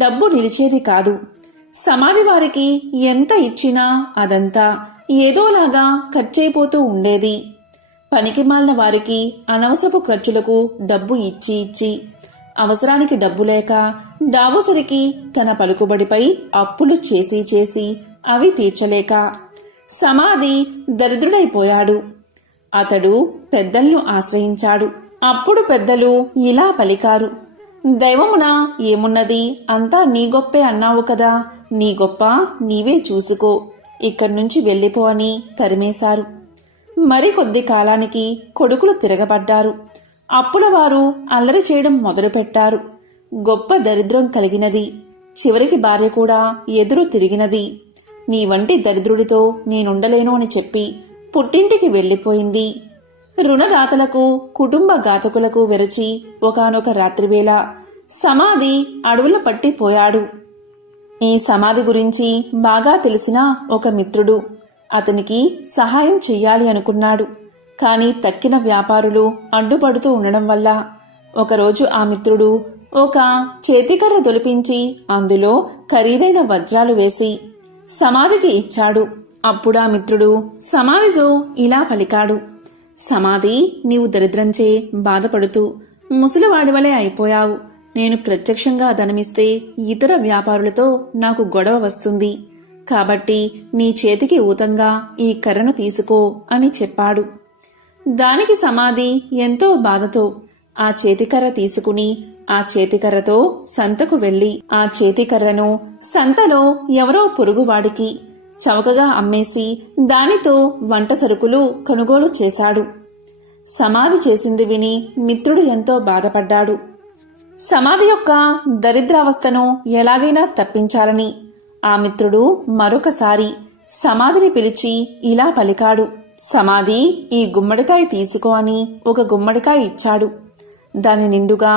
డబ్బు నిలిచేది కాదు. సమాధి వారికి ఎంత ఇచ్చినా అదంతా ఏదోలాగా ఖర్చయిపోతూ ఉండేది. పనికిమాలిన వారికి అనవసరపు ఖర్చులకు డబ్బు ఇచ్చి ఇచ్చి అవసరానికి డబ్బు లేక డాబోసరికి తన పలుకుబడిపై అప్పులు చేసి చేసి అవి తీర్చలేక సమాధి దరిద్రుడైపోయాడు. అతడు పెద్దలను ఆశ్రయించాడు. అప్పుడు పెద్దలు ఇలా పలికారు: దైవమున ఏమున్నది, అంతా నీ గొప్పే అన్నావు కదా, నీ గొప్ప నీవే చూసుకో, ఇక్కడి నుంచి వెళ్ళిపో అని తరిమేశారు. మరికొద్ది కాలానికి కొడుకులు తిరగబడ్డారు. అప్పులవారు అల్లరి చేయడం మొదలుపెట్టారు. గొప్ప దరిద్రం కలిగినది. చివరికి భార్య కూడా ఎదురు తిరిగినది. నీ వంటి దరిద్రుడితో నేనుండలేను అని చెప్పి పుట్టింటికి వెళ్ళిపోయింది. రుణదాతలకు కుటుంబ ఘాతకులకు వెరచి ఒకానొక రాత్రివేళ సమాధి అడవుల పట్టిపోయాడు. ఈ సమాధి గురించి బాగా తెలిసిన ఒక మిత్రుడు అతనికి సహాయం చెయ్యాలి అనుకున్నాడు. కానీ తక్కిన వ్యాపారులు అడ్డుపడుతూ ఉండడం వల్ల ఒకరోజు ఆ మిత్రుడు ఒక చేతికర్ర దొలిపించి అందులో ఖరీదైన వజ్రాలు వేసి సమాధికి ఇచ్చాడు. అప్పుడా మిత్రుడు సమాధితో ఇలా పలికాడు: సమాధి, నీవు దరిద్రంచే బాధపడుతూ ముసలివాడివలే అయిపోయావు. నేను ప్రత్యక్షంగా ధనమిస్తే ఇతర వ్యాపారులతో నాకు గొడవ వస్తుంది. కాబట్టి నీ చేతికి ఊతంగా ఈ కర్రను తీసుకో అని చెప్పాడు. దానికి సమాధి ఎంతో బాధతో ఆ చేతికర్ర తీసుకుని ఆ చేతికర్రతో సంతకు వెళ్లి ఆ చేతికర్రను సంతలో ఎవరో పొరుగువాడికి చవకగా అమ్మేసి దానితో వంట సరుకులు కొనుగోలు చేశాడు. సమాధి చేసింది విని మిత్రుడు ఎంతో బాధపడ్డాడు. సమాధి యొక్క దరిద్రావస్థను ఎలాగైనా తప్పించాలని ఆ మిత్రుడు మరొకసారి సమాధిని పిలిచి ఇలా పలికాడు: సమాధి, ఈ గుమ్మడికాయ తీసుకో అని ఒక గుమ్మడికాయ ఇచ్చాడు. దాని నిండుగా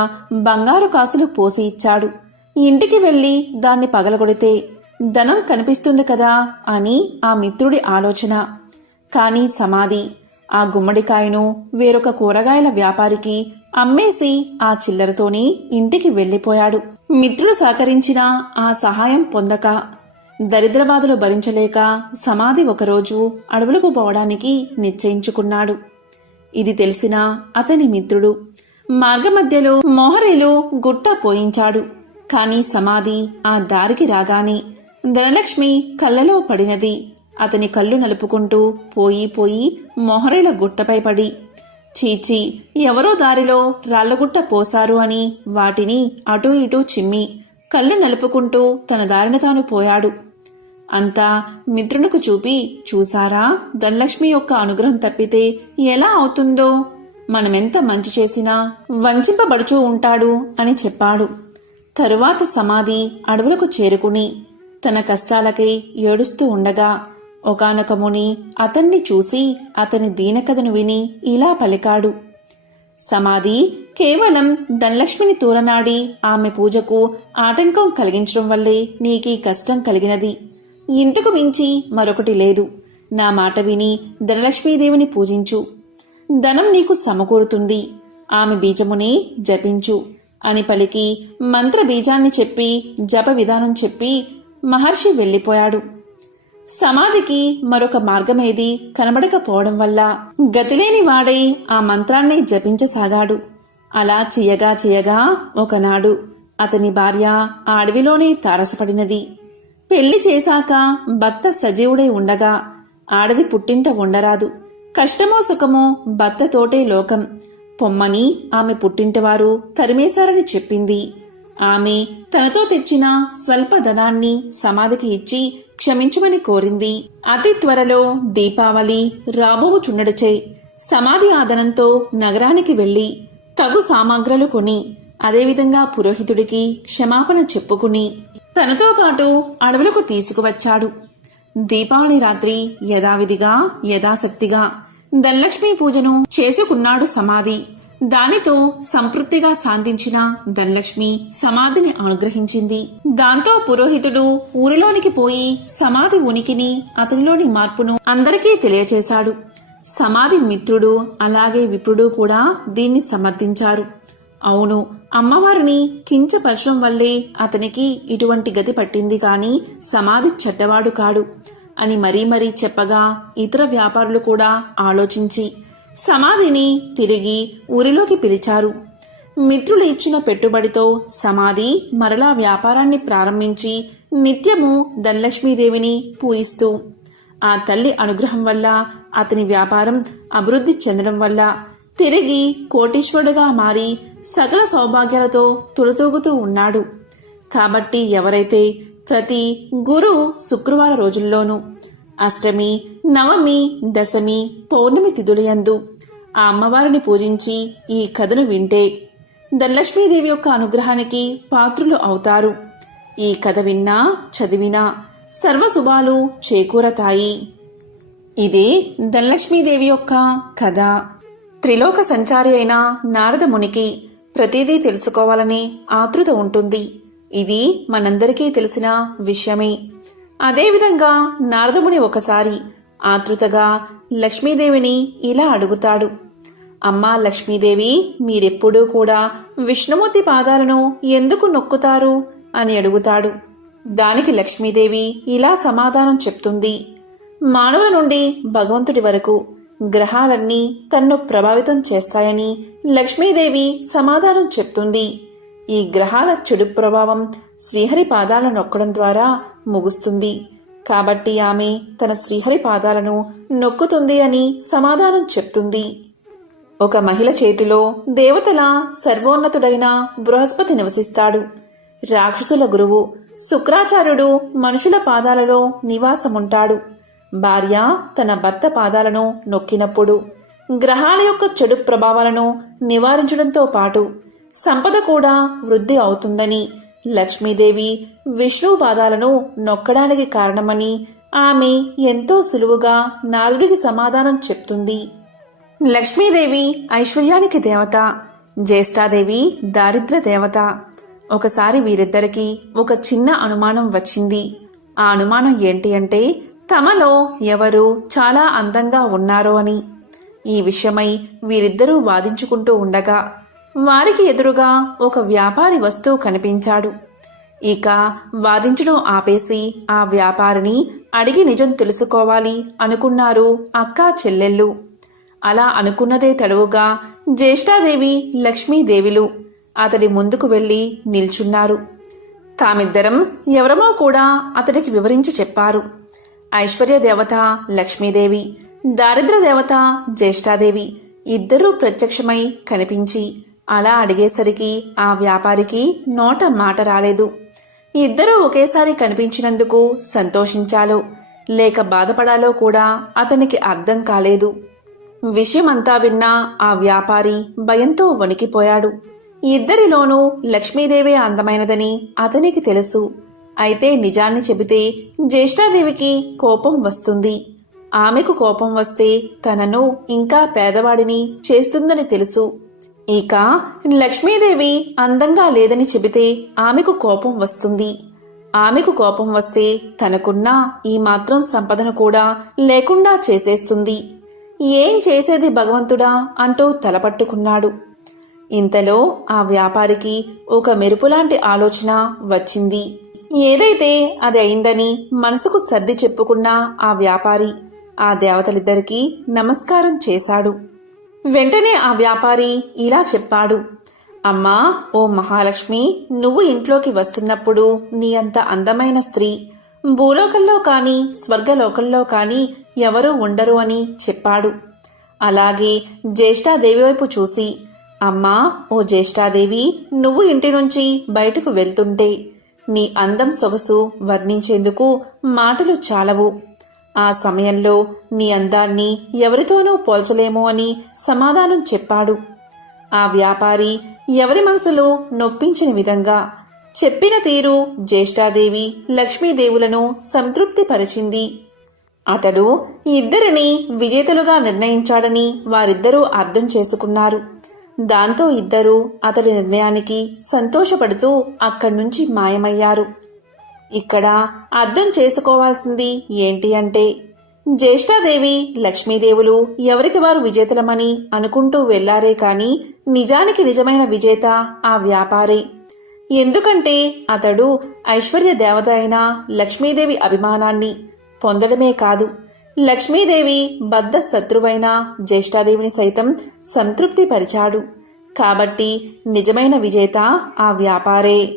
బంగారు కాసులు పోసి ఇచ్చాడు. ఇంటికి వెళ్లి దాన్ని పగలగొడితే ధనం కనిపిస్తుంది కదా అని ఆ మిత్రుడి ఆలోచన. కాని సమాధి ఆ గుమ్మడికాయను వేరొక కూరగాయల వ్యాపారికి అమ్మేసి ఆ చిల్లరతోని ఇంటికి వెళ్లిపోయాడు. మిత్రుడు సహకరించిన ఆ సహాయం పొందక దరిద్రబాధలు భరించలేక సమాధి ఒకరోజు అడవులకు పోవడానికి నిశ్చయించుకున్నాడు. ఇది తెలిసిన అతని మిత్రుడు మార్గమధ్యలో మోహరేలు గుట్ట పోయించాడు. కాని సమాధి ఆ దారికి రాగానే ధనలక్ష్మి కళ్ళలో పడినది. అతని కళ్ళు నలుపుకుంటూ పోయి పోయి మొహరేల గుట్టపై పడి, చీచి, ఎవరో దారిలో రాళ్లగుట్ట పోశారు అని వాటిని అటూ ఇటూ చిమ్మి కళ్ళు నలుపుకుంటూ తన దారిన తాను పోయాడు. అంతా మిత్రునికి చూపి, చూసారా, ధనలక్ష్మి యొక్క అనుగ్రహం తప్పితే ఎలా అవుతుందో, మనమెంత మంచి చేసినా వంచింపబడుచూ ఉంటాడు అని చెప్పాడు. తరువాత సమాధి అడవులకు చేరుకుని తన కష్టాలకై ఏడుస్తూ ఉండగా ఒకానొక ముని అతన్ని చూసి అతని దీనకథను విని ఇలా పలికాడు: సమాధి కేవలం ధనలక్ష్మిని తూలనాడి ఆమె పూజకు ఆటంకం కలిగించడం వల్లే నీకీ కష్టం కలిగినది. ఇంతకు మించి మరొకటి లేదు. నా మాట విని ధనలక్ష్మీదేవిని పూజించు. ధనం నీకు సమకూరుతుంది. ఆమె బీజమునే జపించు అని పలికి మంత్ర బీజాన్ని చెప్పి జప విధానం చెప్పి మహర్షి వెళ్ళిపోయాడు. సమాధికి మరొక మార్గమేది కనబడకపోవడం వల్ల గతిలేని వాడై ఆ మంత్రాన్ని జపించసాగాడు. అలా చేయగా చేయగా ఒకనాడు అతని భార్య ఆ అడవిలోనే తారసపడినది. పెళ్లి చేశాక భర్త సజీవుడై ఉండగా ఆడది పుట్టింట ఉండరాదు. కష్టమో సుఖమో భర్తతోటే లోకం పొమ్మని ఆమె పుట్టింటివారు తరిమేశారని చెప్పింది. ఆమె తనతో తెచ్చిన స్వల్ప ధనాన్ని సమాధికి ఇచ్చి క్షమించమని కోరింది. అతి త్వరలో దీపావళి రాబోవుచున్నడచే సమాధి ఆదనంతో నగరానికి వెళ్లి తగు సామాగ్రలు కొని అదేవిధంగా పురోహితుడికి క్షమాపణ చెప్పుకుని తనతో పాటు అడవులకు తీసుకువచ్చాడు. దీపావళి రాత్రి యథావిధిగా యథాశక్తిగా ధనలక్ష్మీ పూజను చేసుకున్నాడు సమాధి. దానితో సంతృప్తిగా శాంతించిన ధనలక్ష్మి సమాధిని అనుగ్రహించింది. దాంతో పురోహితుడు ఊరిలోనికి పోయి సమాధి ఉనికిని, అతనిలోని మార్పును అందరికీ తెలియచేశాడు. సమాధి మిత్రుడు అలాగే విప్రుడు కూడా దీన్ని సమర్థించారు. అవును, అమ్మవారిని కించపరచడం వల్లే అతనికి ఇటువంటి గతి పట్టింది కాని సమాధి చెడ్డవాడు కాడు అని మరీ చెప్పగా ఇతర వ్యాపారులు కూడా ఆలోచించి సమాధిని తిరిగి ఊరిలోకి పిలిచారు. మిత్రులు ఇచ్చిన పెట్టుబడితో సమాధి మరలా వ్యాపారాన్ని ప్రారంభించి నిత్యము ధనలక్ష్మీదేవిని పూజిస్తూ ఆ తల్లి అనుగ్రహం వల్ల అతని వ్యాపారం అభివృద్ధి చెందడం వల్ల తిరిగి కోటీశ్వరుడుగా మారి సకల సౌభాగ్యాలతో తులతూగుతూ ఉన్నాడు. కాబట్టి ఎవరైతే ప్రతి గురు శుక్రవార రోజుల్లోనూ అష్టమి, నవమి, దశమి, పౌర్ణమి తిథులయందు ఆ అమ్మవారిని పూజించి ఈ కథను వింటే ధనలక్ష్మీదేవి యొక్క అనుగ్రహానికి పాత్రులు అవుతారు. ఈ కథ విన్నా చదివినా సర్వశుభాలు చేకూరతాయి. ఇది ధనలక్ష్మీదేవి యొక్క కథ. త్రిలోక సంచారి అయిన నారద మునికి ప్రతిదీ తెలుసుకోవాలని ఆతృత ఉంటుంది. ఇది మనందరికీ తెలిసిన విషయమే. అదేవిధంగా నారదముని ఒకసారి ఆతృతగా లక్ష్మీదేవిని ఇలా అడుగుతాడు. అమ్మా లక్ష్మీదేవి, మీరెప్పుడూ కూడా విష్ణుమూర్తి పాదాలను ఎందుకు నొక్కుతారు అని అడుగుతాడు. దానికి లక్ష్మీదేవి ఇలా సమాధానం చెప్తుంది. మానవుల నుండి భగవంతుడి వరకు గ్రహాలన్నీ తన్ను ప్రభావితం చేస్తాయని లక్ష్మీదేవి సమాధానం చెప్తుంది. ఈ గ్రహాల చెడు ప్రభావం శ్రీహరి పాదాలను నొక్కడం ద్వారా ముగుస్తుంది. కాబట్టి ఆమె తన శ్రీహరి పాదాలను నొక్కుతుంది అని సమాధానం చెప్తుంది. ఒక మహిళ చేతిలో దేవతల సర్వోన్నతుడైన బృహస్పతి నివసిస్తాడు. రాక్షసుల గురువు శుక్రాచార్యుడు మనుషుల పాదాలలో నివాసముంటాడు. భార్య తన భర్త పాదాలను నొక్కినప్పుడు గ్రహాల యొక్క చెడు ప్రభావాలను నివారించడంతో పాటు సంపద కూడా వృద్ధి అవుతుందని లక్ష్మీదేవి విష్ణు పాదాలను నొక్కడానికి కారణమని ఆమె ఎంతో సులువుగా నారదుడికి సమాధానం చెప్తుంది. లక్ష్మీదేవి ఐశ్వర్యానికి దేవత, జ్యేష్ఠాదేవి దారిద్ర్య దేవత. ఒకసారి వీరిద్దరికీ ఒక చిన్న అనుమానం వచ్చింది. ఆ అనుమానం ఏంటి అంటే తమలో ఎవరు చాలా అందంగా ఉన్నారో అని. ఈ విషయమై వీరిద్దరూ వాదించుకుంటూ ఉండగా వారికి ఎదురుగా ఒక వ్యాపారి వస్తువు కనిపించాడు. ఇక వాదించడం ఆపేసి ఆ వ్యాపారిని అడిగి నిజం తెలుసుకోవాలి అనుకున్నారు అక్కా చెల్లెళ్ళు. అలా అనుకున్నదే తడువుగా జ్యేష్ఠాదేవి లక్ష్మీదేవిలు అతడి ముందుకు వెళ్లి నిల్చున్నారు. తామిద్దరం ఎవరమో కూడా అతడికి వివరించి చెప్పారు. ఐశ్వర్య దేవత లక్ష్మీదేవి, దారిద్ర్య దేవత జ్యేష్ఠాదేవి ఇద్దరూ ప్రత్యక్షమై కనిపించి అలా అడిగేసరికి ఆ వ్యాపారికి నోట మాట రాలేదు. ఇద్దరూ ఒకేసారి కనిపించినందుకు సంతోషించాలో లేక బాధపడాలో కూడా అతనికి అర్థం కాలేదు. విషయమంతా విన్నా ఆ వ్యాపారి భయంతో వణికిపోయాడు. ఇద్దరిలోనూ లక్ష్మీదేవే అందమైనదని అతనికి తెలుసు. అయితే నిజాన్ని చెబితే జ్యేష్ఠాదేవికి కోపం వస్తుంది. ఆమెకు కోపం వస్తే తనను ఇంకా పేదవాడిని చేస్తుందని తెలుసు. ఇక లక్ష్మీదేవి అందంగా లేదని చెబితే ఆమెకు కోపం వస్తుంది. ఆమెకు కోపం వస్తే తనకున్న ఈ మాత్రం సంపదను కూడా లేకుండా చేసేస్తుంది. ఏం చేసేది భగవంతుడా అంటూ తలపట్టుకున్నాడు. ఇంతలో ఆ వ్యాపారికి ఒక మెరుపులాంటి ఆలోచన వచ్చింది. ఏదైతే అది అయిందని మనసుకు సర్ది చెప్పుకున్న ఆ వ్యాపారి ఆ దేవతలిద్దరికీ నమస్కారం చేశాడు. వెంటనే ఆ వ్యాపారి ఇలా చెప్పాడు. అమ్మా, ఓ మహాలక్ష్మి, నువ్వు ఇంట్లోకి వస్తున్నప్పుడు నీ అంత అందమైన స్త్రీ భూలోకంలో కాని స్వర్గలోకంలో కాని ఎవరూ ఉండరు అని చెప్పాడు. అలాగే జ్యేష్ఠాదేవి వైపు చూసి, అమ్మా, ఓ జ్యేష్ఠాదేవి, నువ్వు ఇంటి నుంచి బయటకు వెళ్తుంటే నీ అందం సొగసు వర్ణించేందుకు మాటలు చాలవు. ఆ సమయంలో నీ అందాన్ని ఎవరితోనూ పోల్చలేము అని సమాధానం చెప్పాడు. ఆ వ్యాపారి ఎవరి మనసులో నొప్పించిన విధంగా చెప్పిన తీరు జ్యేష్ఠాదేవి లక్ష్మీదేవులను సంతృప్తిపరిచింది. అతడు ఇద్దరిని విజేతలుగా నిర్ణయించాడని వారిద్దరూ అర్థం చేసుకున్నారు. దాంతో ఇద్దరూ అతడి నిర్ణయానికి సంతోషపడుతూ అక్కడ్నుంచి మాయమయ్యారు. ఇక్కడ అర్థం చేసుకోవాల్సింది ఏంటి అంటే, జ్యేష్ఠాదేవి లక్ష్మీదేవులు ఎవరికి వారు విజేతలమని అనుకుంటూ వెళ్లారే కాని నిజానికి నిజమైన విజేత ఆ వ్యాపారే. ఎందుకంటే అతడు ఐశ్వర్య దేవత అయిన లక్ష్మీదేవి అభిమానాన్ని పొందడమే కాదు, లక్ష్మీదేవి బద్ధ శత్రువైన జ్యేష్ఠాదేవిని సైతం సంతృప్తిపరిచాడు. కాబట్టి నిజమైన విజేత ఆ వ్యాపారే.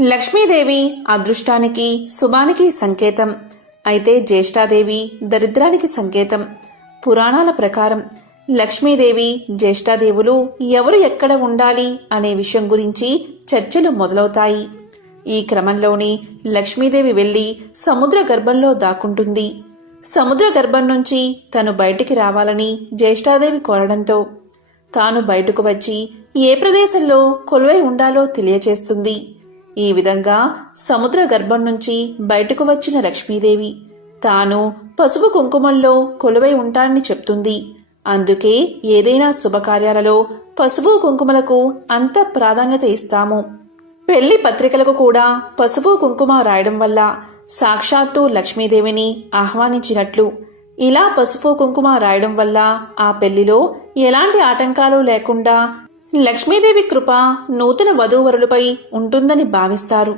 లక్ష్మీదేవి అదృష్టానికి శుభానికి సంకేతం, అయితే జ్యేష్ఠాదేవి దరిద్రానికి సంకేతం. పురాణాల ప్రకారం లక్ష్మీదేవి జ్యేష్ఠాదేవులు ఎవరు ఎక్కడ ఉండాలి అనే విషయం గురించి చర్చలు మొదలవుతాయి. ఈ క్రమంలోనే లక్ష్మీదేవి వెళ్లి సముద్ర గర్భంలో దాక్కుంటుంది. సముద్ర గర్భం నుంచి తను బయటికి రావాలని జ్యేష్ఠాదేవి కోరడంతో తాను బయటకు వచ్చి ఏ ప్రదేశంలో కొలువై ఉండాలో తెలియచేస్తుంది. ఈ విధంగా సముద్ర గర్భం నుంచి బయటకు వచ్చిన లక్ష్మీదేవి తాను పసుపు కుంకుమల్లో కొలువై ఉంటానని చెప్తుంది. అందుకే ఏదైనా శుభకార్యాలలో పసుపు కుంకుమలకు అంత ప్రాధాన్యత ఇస్తాము. పెళ్లి పత్రికలకు కూడా పసుపు కుంకుమ రాయడం వల్ల సాక్షాత్తు లక్ష్మీదేవిని ఆహ్వానించినట్లు. ఇలా పసుపు కుంకుమ రాయడం వల్ల ఆ పెళ్లిలో ఎలాంటి ఆటంకాలు లేకుండా లక్ష్మీదేవి కృప నూతన వధూవరులపై ఉంటుందని భావిస్తారు.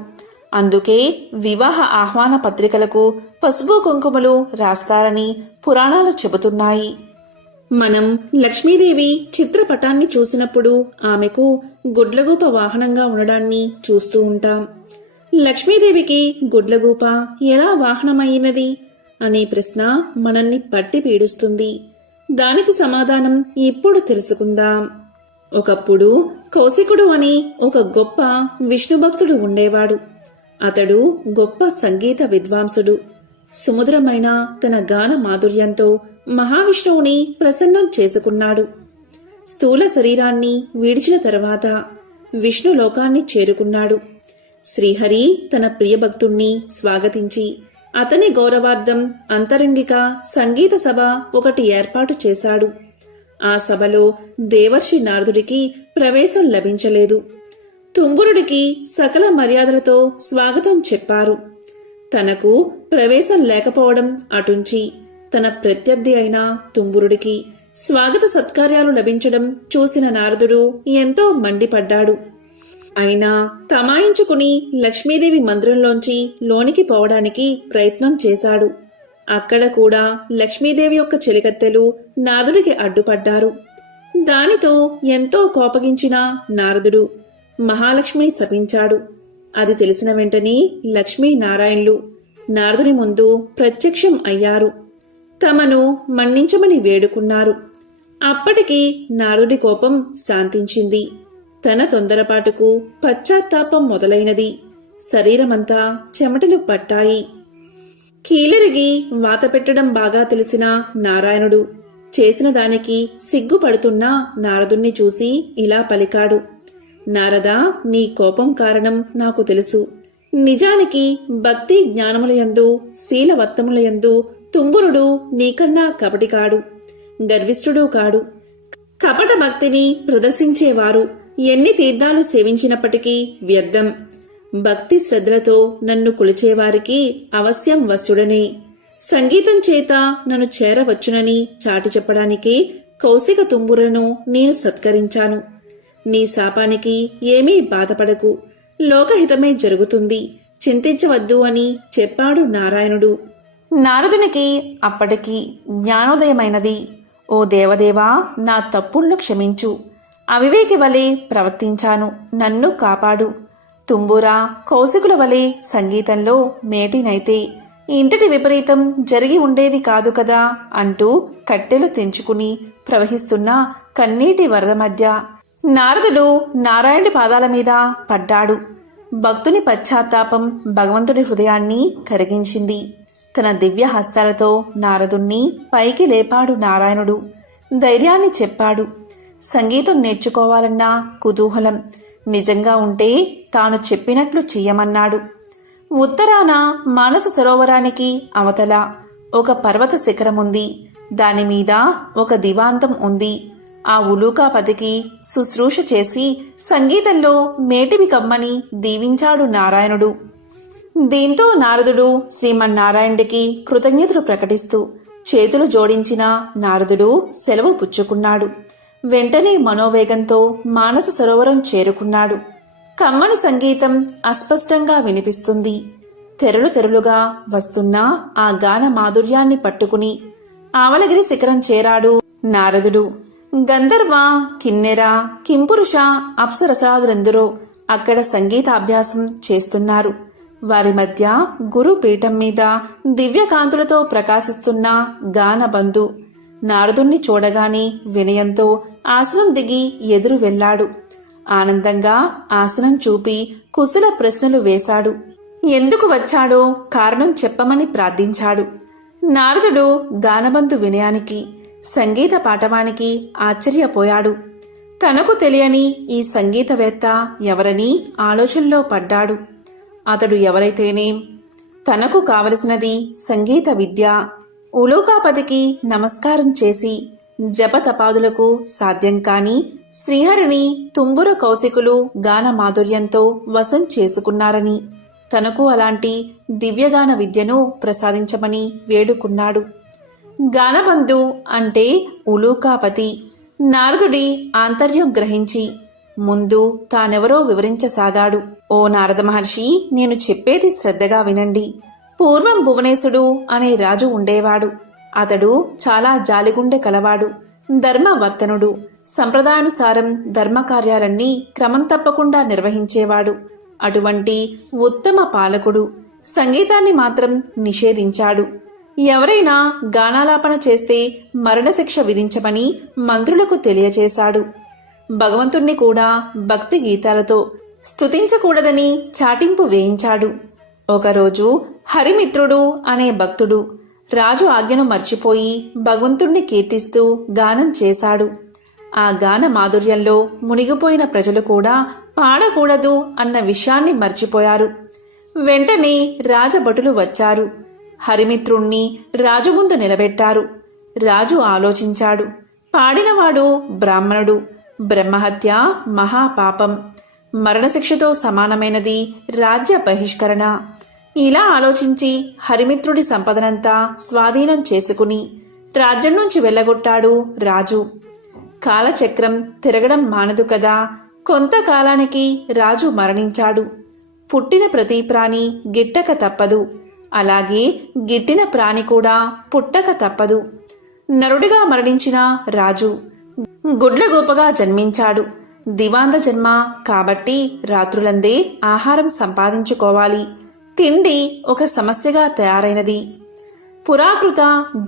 అందుకే వివాహ ఆహ్వాన పత్రికలకు పసుపు కుంకుమలు రాస్తారని పురాణాలు చెబుతున్నాయి. మనం లక్ష్మీదేవి చిత్రపటాన్ని చూసినప్పుడు ఆమెకు గుడ్లగూప వాహనంగా ఉండడాన్ని చూస్తూ ఉంటాం. లక్ష్మీదేవికి గుడ్లగూప ఎలా వాహనమైనది అనే ప్రశ్న మనల్ని పట్టి పీడిస్తుంది. దానికి సమాధానం ఇప్పుడు తెలుసుకుందాం. ఒకప్పుడు కౌశికుడు అని ఒక గొప్ప విష్ణుభక్తుడు ఉండేవాడు. అతడు గొప్ప సంగీత విద్వాంసుడు. సుమధురమైన తన గాన మాధుర్యంతో మహావిష్ణువుని ప్రసన్నం చేసుకున్నాడు. స్థూల శరీరాన్ని విడిచిన తర్వాత విష్ణు లోకాన్ని చేరుకున్నాడు. శ్రీహరి తన ప్రియభక్తుణ్ణి స్వాగతించి అతని గౌరవార్థం అంతరంగిక సంగీత సభ ఒకటి ఏర్పాటు చేశాడు. ఆ సభలో దేవర్షి నారదుడికి ప్రవేశం లభించలేదు. తుంబురుడికి సకల మర్యాదలతో స్వాగతం చెప్పారు. తనకు ప్రవేశం లేకపోవడం అటుంచి తన ప్రత్యర్థి అయిన తుంబురుడికి స్వాగత సత్కార్యాలు లభించడం చూసిన నారదుడు ఎంతో మండిపడ్డాడు. అయినా తమాయించుకుని లక్ష్మీదేవి మందిరంలోంచి లోనికి పోవడానికి ప్రయత్నం చేశాడు. అక్కడ కూడా లక్ష్మీదేవి యొక్క చెలికత్తెలు నారదుడికి అడ్డుపడ్డారు. దానితో ఎంతో కోపగించిన నారదుడు మహాలక్ష్మిని శపించాడు. అది తెలిసిన వెంటనే లక్ష్మీనారాయణులు నారదుని ముందు ప్రత్యక్షం అయ్యారు. తమను మన్నించమని వేడుకున్నారు. అప్పటికి నారదుడి కోపం శాంతించింది. తన తొందరపాటుకు పశ్చాత్తాపం మొదలైనది. శరీరమంతా చెమటలు పట్టాయి. కీలరిగి వాత పెట్టడం బాగా తెలిసిన నారాయణుడు చేసిన దానికి సిగ్గుపడుతున్న నారదుణ్ణి చూసి ఇలా పలికాడు. నారదా, నీ కోపం కారణం నాకు తెలుసు. నిజానికి భక్తి జ్ఞానములయందు శీలవత్తములయందు తుంబురుడు నీకన్నా కపటి కాడు, గర్విష్ఠుడు కాడు. కపట భక్తిని ప్రదర్శించేవారు ఎన్ని తీర్థాలు సేవించినప్పటికీ వ్యర్థం. భక్తి శ్రద్ధలతో నన్ను కొలిచేవారికి అవశ్యం వశుడనే. సంగీతం చేత నన్ను చేరవచ్చునని చాటి చెప్పడానికే కౌశిక తుంబురను నేను సత్కరించాను. నీ శాపానికి ఏమీ బాధపడకు, లోకహితమే జరుగుతుంది, చింతించవద్దు అని చెప్పాడు నారాయణుడు. నారదునికి అప్పటికి జ్ఞానోదయమైనది. ఓ దేవదేవా, నా తప్పులను క్షమించు. అవివేకి వలె ప్రవర్తించాను, నన్ను కాపాడు. తుంబురా, కౌశికుల వలె సంగీతంలో మేటినైతే ఇంతటి విపరీతం జరిగి ఉండేది కాదు కదా అంటూ కట్టెలు తెంచుకుని ప్రవహిస్తున్న కన్నీటి వరద మధ్య నారదుడు నారాయణుడి పాదాల మీద పడ్డాడు. భక్తుని పశ్చాత్తాపం భగవంతుడి హృదయాన్ని కరిగించింది. తన దివ్య హస్తాలతో నారదుణ్ణి పైకి లేపాడు నారాయణుడు. ధైర్యాన్ని చెప్పాడు. సంగీతం నేర్చుకోవాలన్న కుతూహలం నిజంగా ఉంటే తాను చెప్పినట్లు చెయ్యమన్నాడు. ఉత్తరాన మానస సరోవరానికి అవతల ఒక పర్వత శిఖరముంది. దానిమీద ఒక దివాంతం ఉంది. ఆ ఉలూకాపతికి శుశ్రూష చేసి సంగీతంలో మేటిమి కమ్మని దీవించాడు నారాయణుడు. దీంతో నారదుడు శ్రీమన్నారాయణుడికి కృతజ్ఞతలు ప్రకటిస్తూ చేతులు జోడించిన నారదుడు సెలవు పుచ్చుకున్నాడు. వెంటనే మనోవేగంతో మానస సరోవరం చేరుకున్నాడు. కమ్మని సంగీతం అస్పష్టంగా వినిపిస్తుంది. తెరలు తెరలుగా వస్తున్న ఆ గాన మాధుర్యాన్ని పట్టుకుని ఆవలగిరి శిఖరం చేరాడు నారదుడు. గంధర్వ, కిన్నెర, కింపురుష, అప్సరసాదులెందరో అక్కడ సంగీతాభ్యాసం చేస్తున్నారు. వారి మధ్య గురు పీఠం మీద దివ్యకాంతులతో ప్రకాశిస్తున్న గానబంధు నారదుణ్ణి చూడగానే వినయంతో ఆసనం దిగి ఎదురు వెళ్లాడు. ఆనందంగా ఆసనం చూపి కుశల ప్రశ్నలు వేశాడు. ఎందుకు వచ్చాడో కారణం చెప్పమని ప్రార్థించాడు. నారదుడు గానబంధు వినయానికి, సంగీత పాఠవానికి ఆశ్చర్యపోయాడు. తనకు తెలియని ఈ సంగీతవేత్త ఎవరని ఆలోచనలో పడ్డాడు. అతడు ఎవరైతేనేం, తనకు కావలసినది సంగీత విద్య. ఉలూకాపతికి నమస్కారం చేసి జపతపాదులకు సాధ్యం కాని శ్రీహరిని తుంబుర కౌశికులు గాన మాధుర్యంతో వశం చేసుకున్నారని, తనకు అలాంటి దివ్యగాన విద్యను ప్రసాదించమని వేడుకున్నాడు. గానబంధు అంటే ఉలూకాపతి. నారదుడి ఆంతర్యం గ్రహించి ముందు తానెవరో వివరించసాగాడు. ఓ నారద మహర్షి, నేను చెప్పేది శ్రద్ధగా వినండి. పూర్వం భువనేశుడు అనే రాజు ఉండేవాడు. అతడు చాలా జాలిగుండె కలవాడు, ధర్మవర్తనుడు. సంప్రదాయానుసారం ధర్మకార్యాలన్నీ క్రమం తప్పకుండా నిర్వహించేవాడు. అటువంటి ఉత్తమ పాలకుడు సంగీతాన్ని మాత్రం నిషేధించాడు. ఎవరైనా గానాలాపన చేస్తే మరణశిక్ష విధించమని మంత్రులకు తెలియచేశాడు. భగవంతుణ్ణి కూడా భక్తి గీతాలతో స్తుతించకూడదని చాటింపు వేయించాడు. ఒకరోజు హరిమిత్రుడు అనే భక్తుడు రాజు ఆజ్ఞను మర్చిపోయి భగవంతుణ్ణి కీర్తిస్తూ గానం చేశాడు. ఆ గాన మాధుర్యంలో మునిగిపోయిన ప్రజలు కూడా పాడకూడదు అన్న విషయాన్ని మర్చిపోయారు. వెంటనే రాజభటులు వచ్చారు. హరిమిత్రుణ్ణి రాజు ముందు నిలబెట్టారు. రాజు ఆలోచించాడు. పాడినవాడు బ్రాహ్మణుడు. బ్రహ్మహత్య మహాపాపం, మరణశిక్షతో సమానమైనది రాజ్య బహిష్కరణ. ఇలా ఆలోచించి హరిమిత్రుడి సంపదనంతా స్వాధీనం చేసుకుని రాజ్యం నుంచి వెళ్ళగొట్టాడు రాజు. కాలచక్రం తిరగడం మానదు కదా. కొంతకాలానికి రాజు మరణించాడు. పుట్టిన ప్రతి ప్రాణి గిట్టక తప్పదు. అలాగే గిట్టిన ప్రాణి కూడా పుట్టక తప్పదు. నరుడిగా మరణించిన రాజు గుడ్లగూపగా జన్మించాడు. దివాంద జన్మ కాబట్టి రాత్రులందే ఆహారం సంపాదించుకోవాలి. తిండి ఒక సమస్యగా తయారైనది. పురాకృత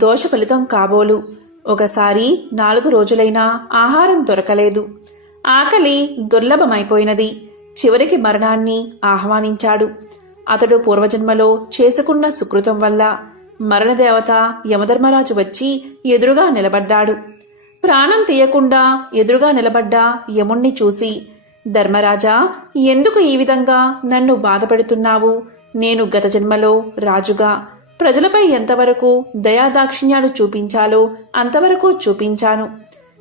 దోష ఫలితం కాబోలు. ఒకసారి 4 రోజులైనా ఆహారం దొరకలేదు. ఆకలి దుర్లభమైపోయినది. చివరికి మరణాన్ని ఆహ్వానించాడు. అతడు పూర్వజన్మలో చేసుకున్న సుకృతం వల్ల మరణదేవత యమధర్మరాజు వచ్చి ఎదురుగా నిలబడ్డాడు. ప్రాణం తీయకుండా ఎదురుగా నిలబడ్డ యముణ్ణి చూసి, ధర్మరాజా, ఎందుకు ఈ విధంగా నన్ను బాధపెడుతున్నావు? నేను గత జన్మలో రాజుగా ప్రజలపై ఎంతవరకు దయాదాక్షిణ్యాలు చూపించాలో అంతవరకు చూపించాను.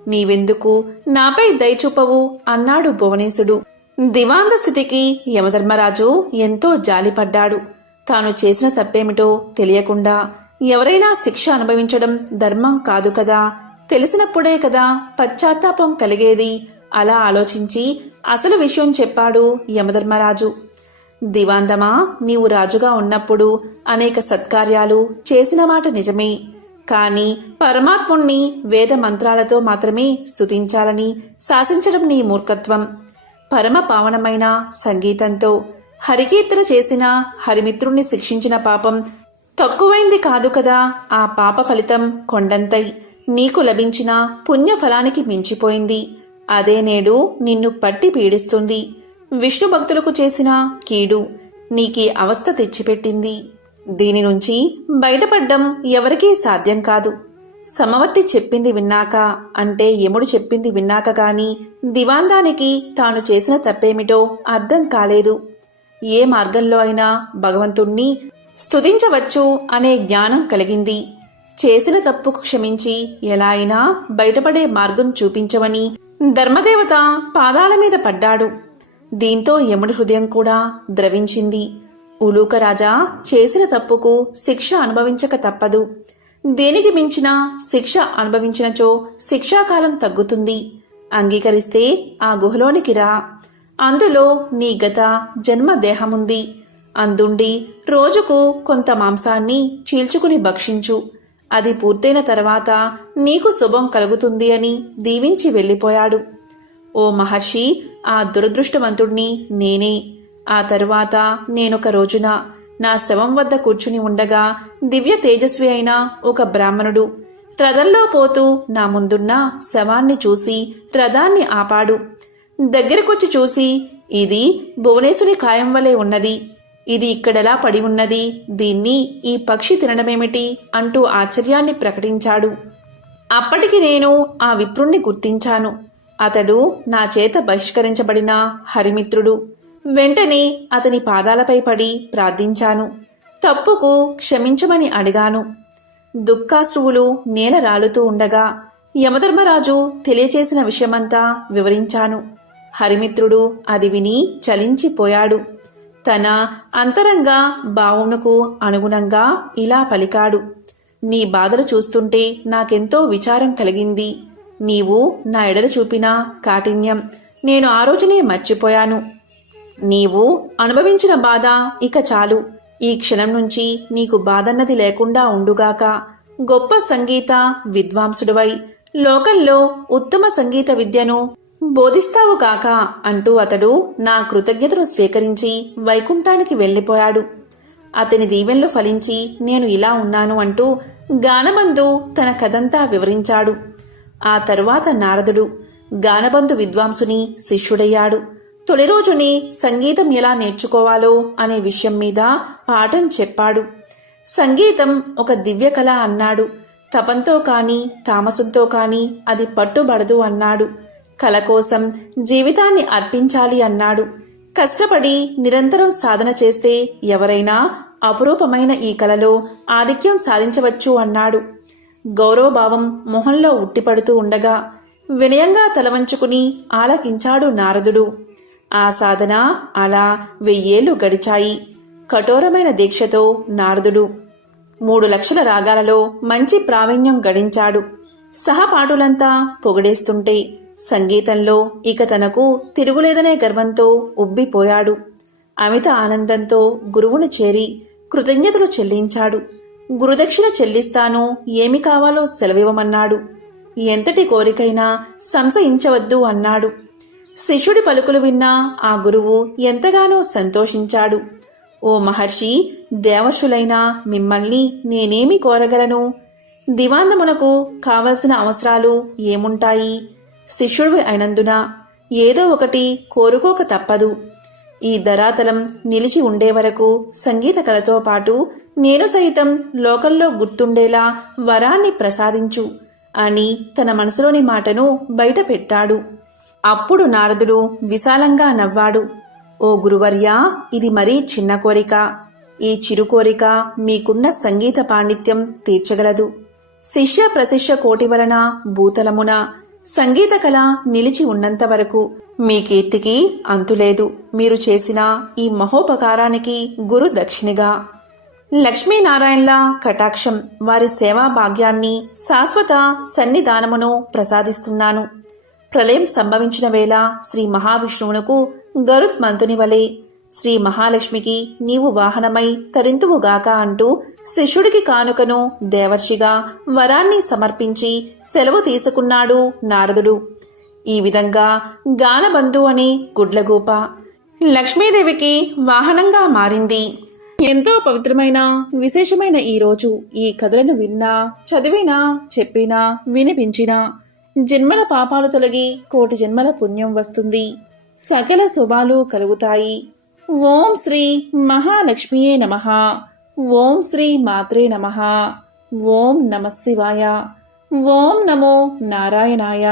నీవెందుకు నాపై దయ చూపవు అన్నాడు భువనేశుడు. దివాంద స్థితికి యమధర్మరాజు ఎంతో జాలిపడ్డాడు. తాను చేసిన తప్పేమిటో తెలియకుండా ఎవరైనా శిక్ష అనుభవించడం ధర్మం కాదు కదా. తెలిసినప్పుడే కదా పశ్చాత్తాపం కలిగేది. అలా ఆలోచించి అసలు విషయం చెప్పాడు యమధర్మరాజు. దివాందమా, నీవు రాజుగా ఉన్నప్పుడు అనేక సత్కార్యాలు చేసిన మాట నిజమే. కాని పరమాత్ముణ్ణి వేద మంత్రాలతో మాత్రమే స్తుతించాలని శాసించడం నీ మూర్ఖత్వం. పరమ పావనమైన సంగీతంతో హరికీర్తన చేసిన హరిమిత్రుణ్ణి శిక్షించిన పాపం తక్కువైంది కాదు కదా. ఆ పాప ఫలితం కొండంతై నీకు లభించిన పుణ్యఫలానికి మించిపోయింది. అదే నేడు నిన్ను పట్టి పీడిస్తుంది. విష్ణు భక్తులకు చేసిన కీడు నీకీ అవస్థ తెచ్చిపెట్టింది. దీని నుంచి బయటపడ్డం ఎవరికీ సాధ్యం కాదు. సమవర్తి చెప్పింది విన్నాక, అంటే యముడు చెప్పింది విన్నాక గాని దివాందానికి తాను చేసిన తప్పేమిటో అర్థం కాలేదు. ఏ మార్గంలో అయినా భగవంతుణ్ణి స్తుతించవచ్చు అనే జ్ఞానం కలిగింది. చేసిన తప్పుకు క్షమించి ఎలా అయినా బయటపడే మార్గం చూపించమని ధర్మదేవత పాదాల మీద పడ్డాడు. దీంతో యముడి హృదయం కూడా ద్రవించింది. ఉలూక రాజా చేసిన తప్పుకు శిక్ష అనుభవించక తప్పదు. దేనికి మించిన శిక్ష అనుభవించినచో శిక్షాకాలం తగ్గుతుంది. అంగీకరిస్తే ఆ గుహలోనికి రా. అందులో నీ గత జన్మ దేహముంది. అందుండి రోజుకు కొంత మాంసాన్ని చీల్చుకుని భక్షించు. అది పూర్తయిన తర్వాత నీకు శుభం కలుగుతుంది అని దీవించి వెళ్ళిపోయాడు. ఓ మహర్షి, ఆ దురదృష్టవంతుణ్ణి నేనే. ఆ తరువాత నేనొక రోజున నా శవం వద్ద కూర్చుని ఉండగా దివ్య తేజస్వి అయిన ఒక బ్రాహ్మణుడు రథంలో పోతూ నా ముందున్న శవాన్ని చూసి రథాన్ని ఆపాడు. దగ్గరకొచ్చి చూసి, ఇది భువనేశుని కాయం వలె ఉన్నది. ఇది ఇక్కడెలా పడి ఉన్నది? దీన్ని ఈ పక్షి తినడమేమిటి అంటూ ఆశ్చర్యాన్ని ప్రకటించాడు. అప్పటికి నేను ఆ విప్రుణ్ణి గుర్తించాను. అతడు నా చేత బహిష్కరించబడిన హరిమిత్రుడు. వెంటనే అతని పాదాలపై పడి ప్రార్థించాను. తప్పుకు క్షమించమని అడిగాను. దుఃఖాశ్రువులు నేల రాలుతూ ఉండగా యమధర్మరాజు తెలియచేసిన విషయమంతా వివరించాను. హరిమిత్రుడు అది విని చలించిపోయాడు. తన అంతరంగ భావమునకు అనుగుణంగా ఇలా పలికాడు. నీ బాధలు చూస్తుంటే నాకెంతో విచారం కలిగింది. నీవు నా ఎడల చూపిన కాఠిన్యం నేను ఆ రోజునే మర్చిపోయాను. నీవు అనుభవించిన బాధ ఇక చాలు. ఈ క్షణం నుంచి నీకు బాధన్నది లేకుండా ఉండుగాక. గొప్ప సంగీత విద్వాంసుడివై లోకంలో ఉత్తమ సంగీత విద్యను బోధిస్తావు కాక అంటూ అతడు నా కృతజ్ఞతను స్వీకరించి వైకుంఠానికి వెళ్ళిపోయాడు. అతని దీవెనలు ఫలించి నేను ఇలా ఉన్నాను అంటూ గానబంధు తన కథంతా వివరించాడు. ఆ తరువాత నారదుడు గానబంధు విద్వాంసుని శిష్యుడయ్యాడు. తొలి రోజుని సంగీతం ఎలా నేర్చుకోవాలో అనే విషయం మీద పాఠం చెప్పాడు. సంగీతం ఒక దివ్య కళ అన్నాడు. తపంతో కాని తామసంతో కాని అది పట్టుబడదు అన్నాడు. కళ కోసం జీవితాన్ని అర్పించాలి అన్నాడు. కష్టపడి నిరంతరం సాధన చేస్తే ఎవరైనా అపురూపమైన ఈ కళలో ఆధిక్యం సాధించవచ్చు అన్నాడు. గౌరవభావం మొహంలో ఉట్టిపడుతూ ఉండగా వినయంగా తలవంచుకుని ఆలకించాడు నారదుడు. ఆ సాధన అలా 1000 ఏళ్లు గడిచాయి. కఠోరమైన దీక్షతో నారదుడు 3 లక్షల రాగాలలో మంచి ప్రావీణ్యం గడించాడు. సహపాఠులంతా పొగిడేస్తుంటే సంగీతంలో ఇక తనకు తిరుగులేదనే గర్వంతో ఉబ్బిపోయాడు. అమిత ఆనందంతో గురువును చేరి కృతజ్ఞతలు చెల్లించాడు. గురుదక్షిణ చెల్లిస్తాను, ఏమి కావాలో సెలవివ్వమన్నాడు. ఎంతటి కోరికైనా సంశయించవద్దు అన్నాడు. శిష్యుడి పలుకులు విన్న ఆ గురువు ఎంతగానో సంతోషించాడు. ఓ మహర్షి, దేవశులైన మిమ్మల్ని నేనేమి కోరగలను? దివాందమునకు కావలసిన అవసరాలు ఏముంటాయి? శిష్యుడివి అయినందున ఏదో ఒకటి కోరుకోక తప్పదు. ఈ ధరాతలం నిలిచి ఉండే వరకు సంగీత కళతో పాటు నేను సైతం లోకంలో గుర్తుండేలా వరాన్ని ప్రసాదించు అని తన మనసులోని మాటను బయట పెట్టాడు. అప్పుడు నారదుడు విశాలంగా నవ్వాడు. ఓ గురువర్యా, ఇది మరీ చిన్న కోరిక. ఈ చిరు కోరిక మీకున్న సంగీత పాండిత్యం తీర్చగలదు. శిష్య ప్రశిష్య కోటి వలన భూతలమున సంగీత కళ నిలిచి ఉన్నంత వరకు మీ కీర్తికి అంతులేదు. మీరు చేసిన ఈ మహోపకారానికి గురు దక్షిణగా లక్ష్మీనారాయణల కటాక్షం, వారి సేవా భాగ్యాన్ని, శాశ్వత సన్నిధానమును ప్రసాదిస్తున్నాను. ప్రళయం సంభవించిన వేళ శ్రీ మహావిష్ణువునకు గరుత్ మంతుని వలె శ్రీ మహాలక్ష్మికి నీవు వాహనమై తరింతువుగాక అంటూ శిష్యుడికి కానుకను దేవర్షిగా వరాన్ని సమర్పించి సెలవు తీసుకున్నాడు నారదుడు. ఈ విధంగా గానబంధు అనే గుడ్లగూప లక్ష్మీదేవికి వాహనంగా మారింది. ఎంతో పవిత్రమైన విశేషమైన ఈ రోజు ఈ కథలను విన్నా, చదివినా, చెప్పినా, వినిపించినా జన్మల పాపాలు తొలగి 1,000,000 జన్మల పుణ్యం వస్తుంది. సకల శుభాలు కలుగుతాయి. ఓం శ్రీ మహాలక్ష్మియే నమః. ఓం శ్రీ మాత్రే నమః. ఓం నమః శివాయ. ఓం నమో నారాయణాయ.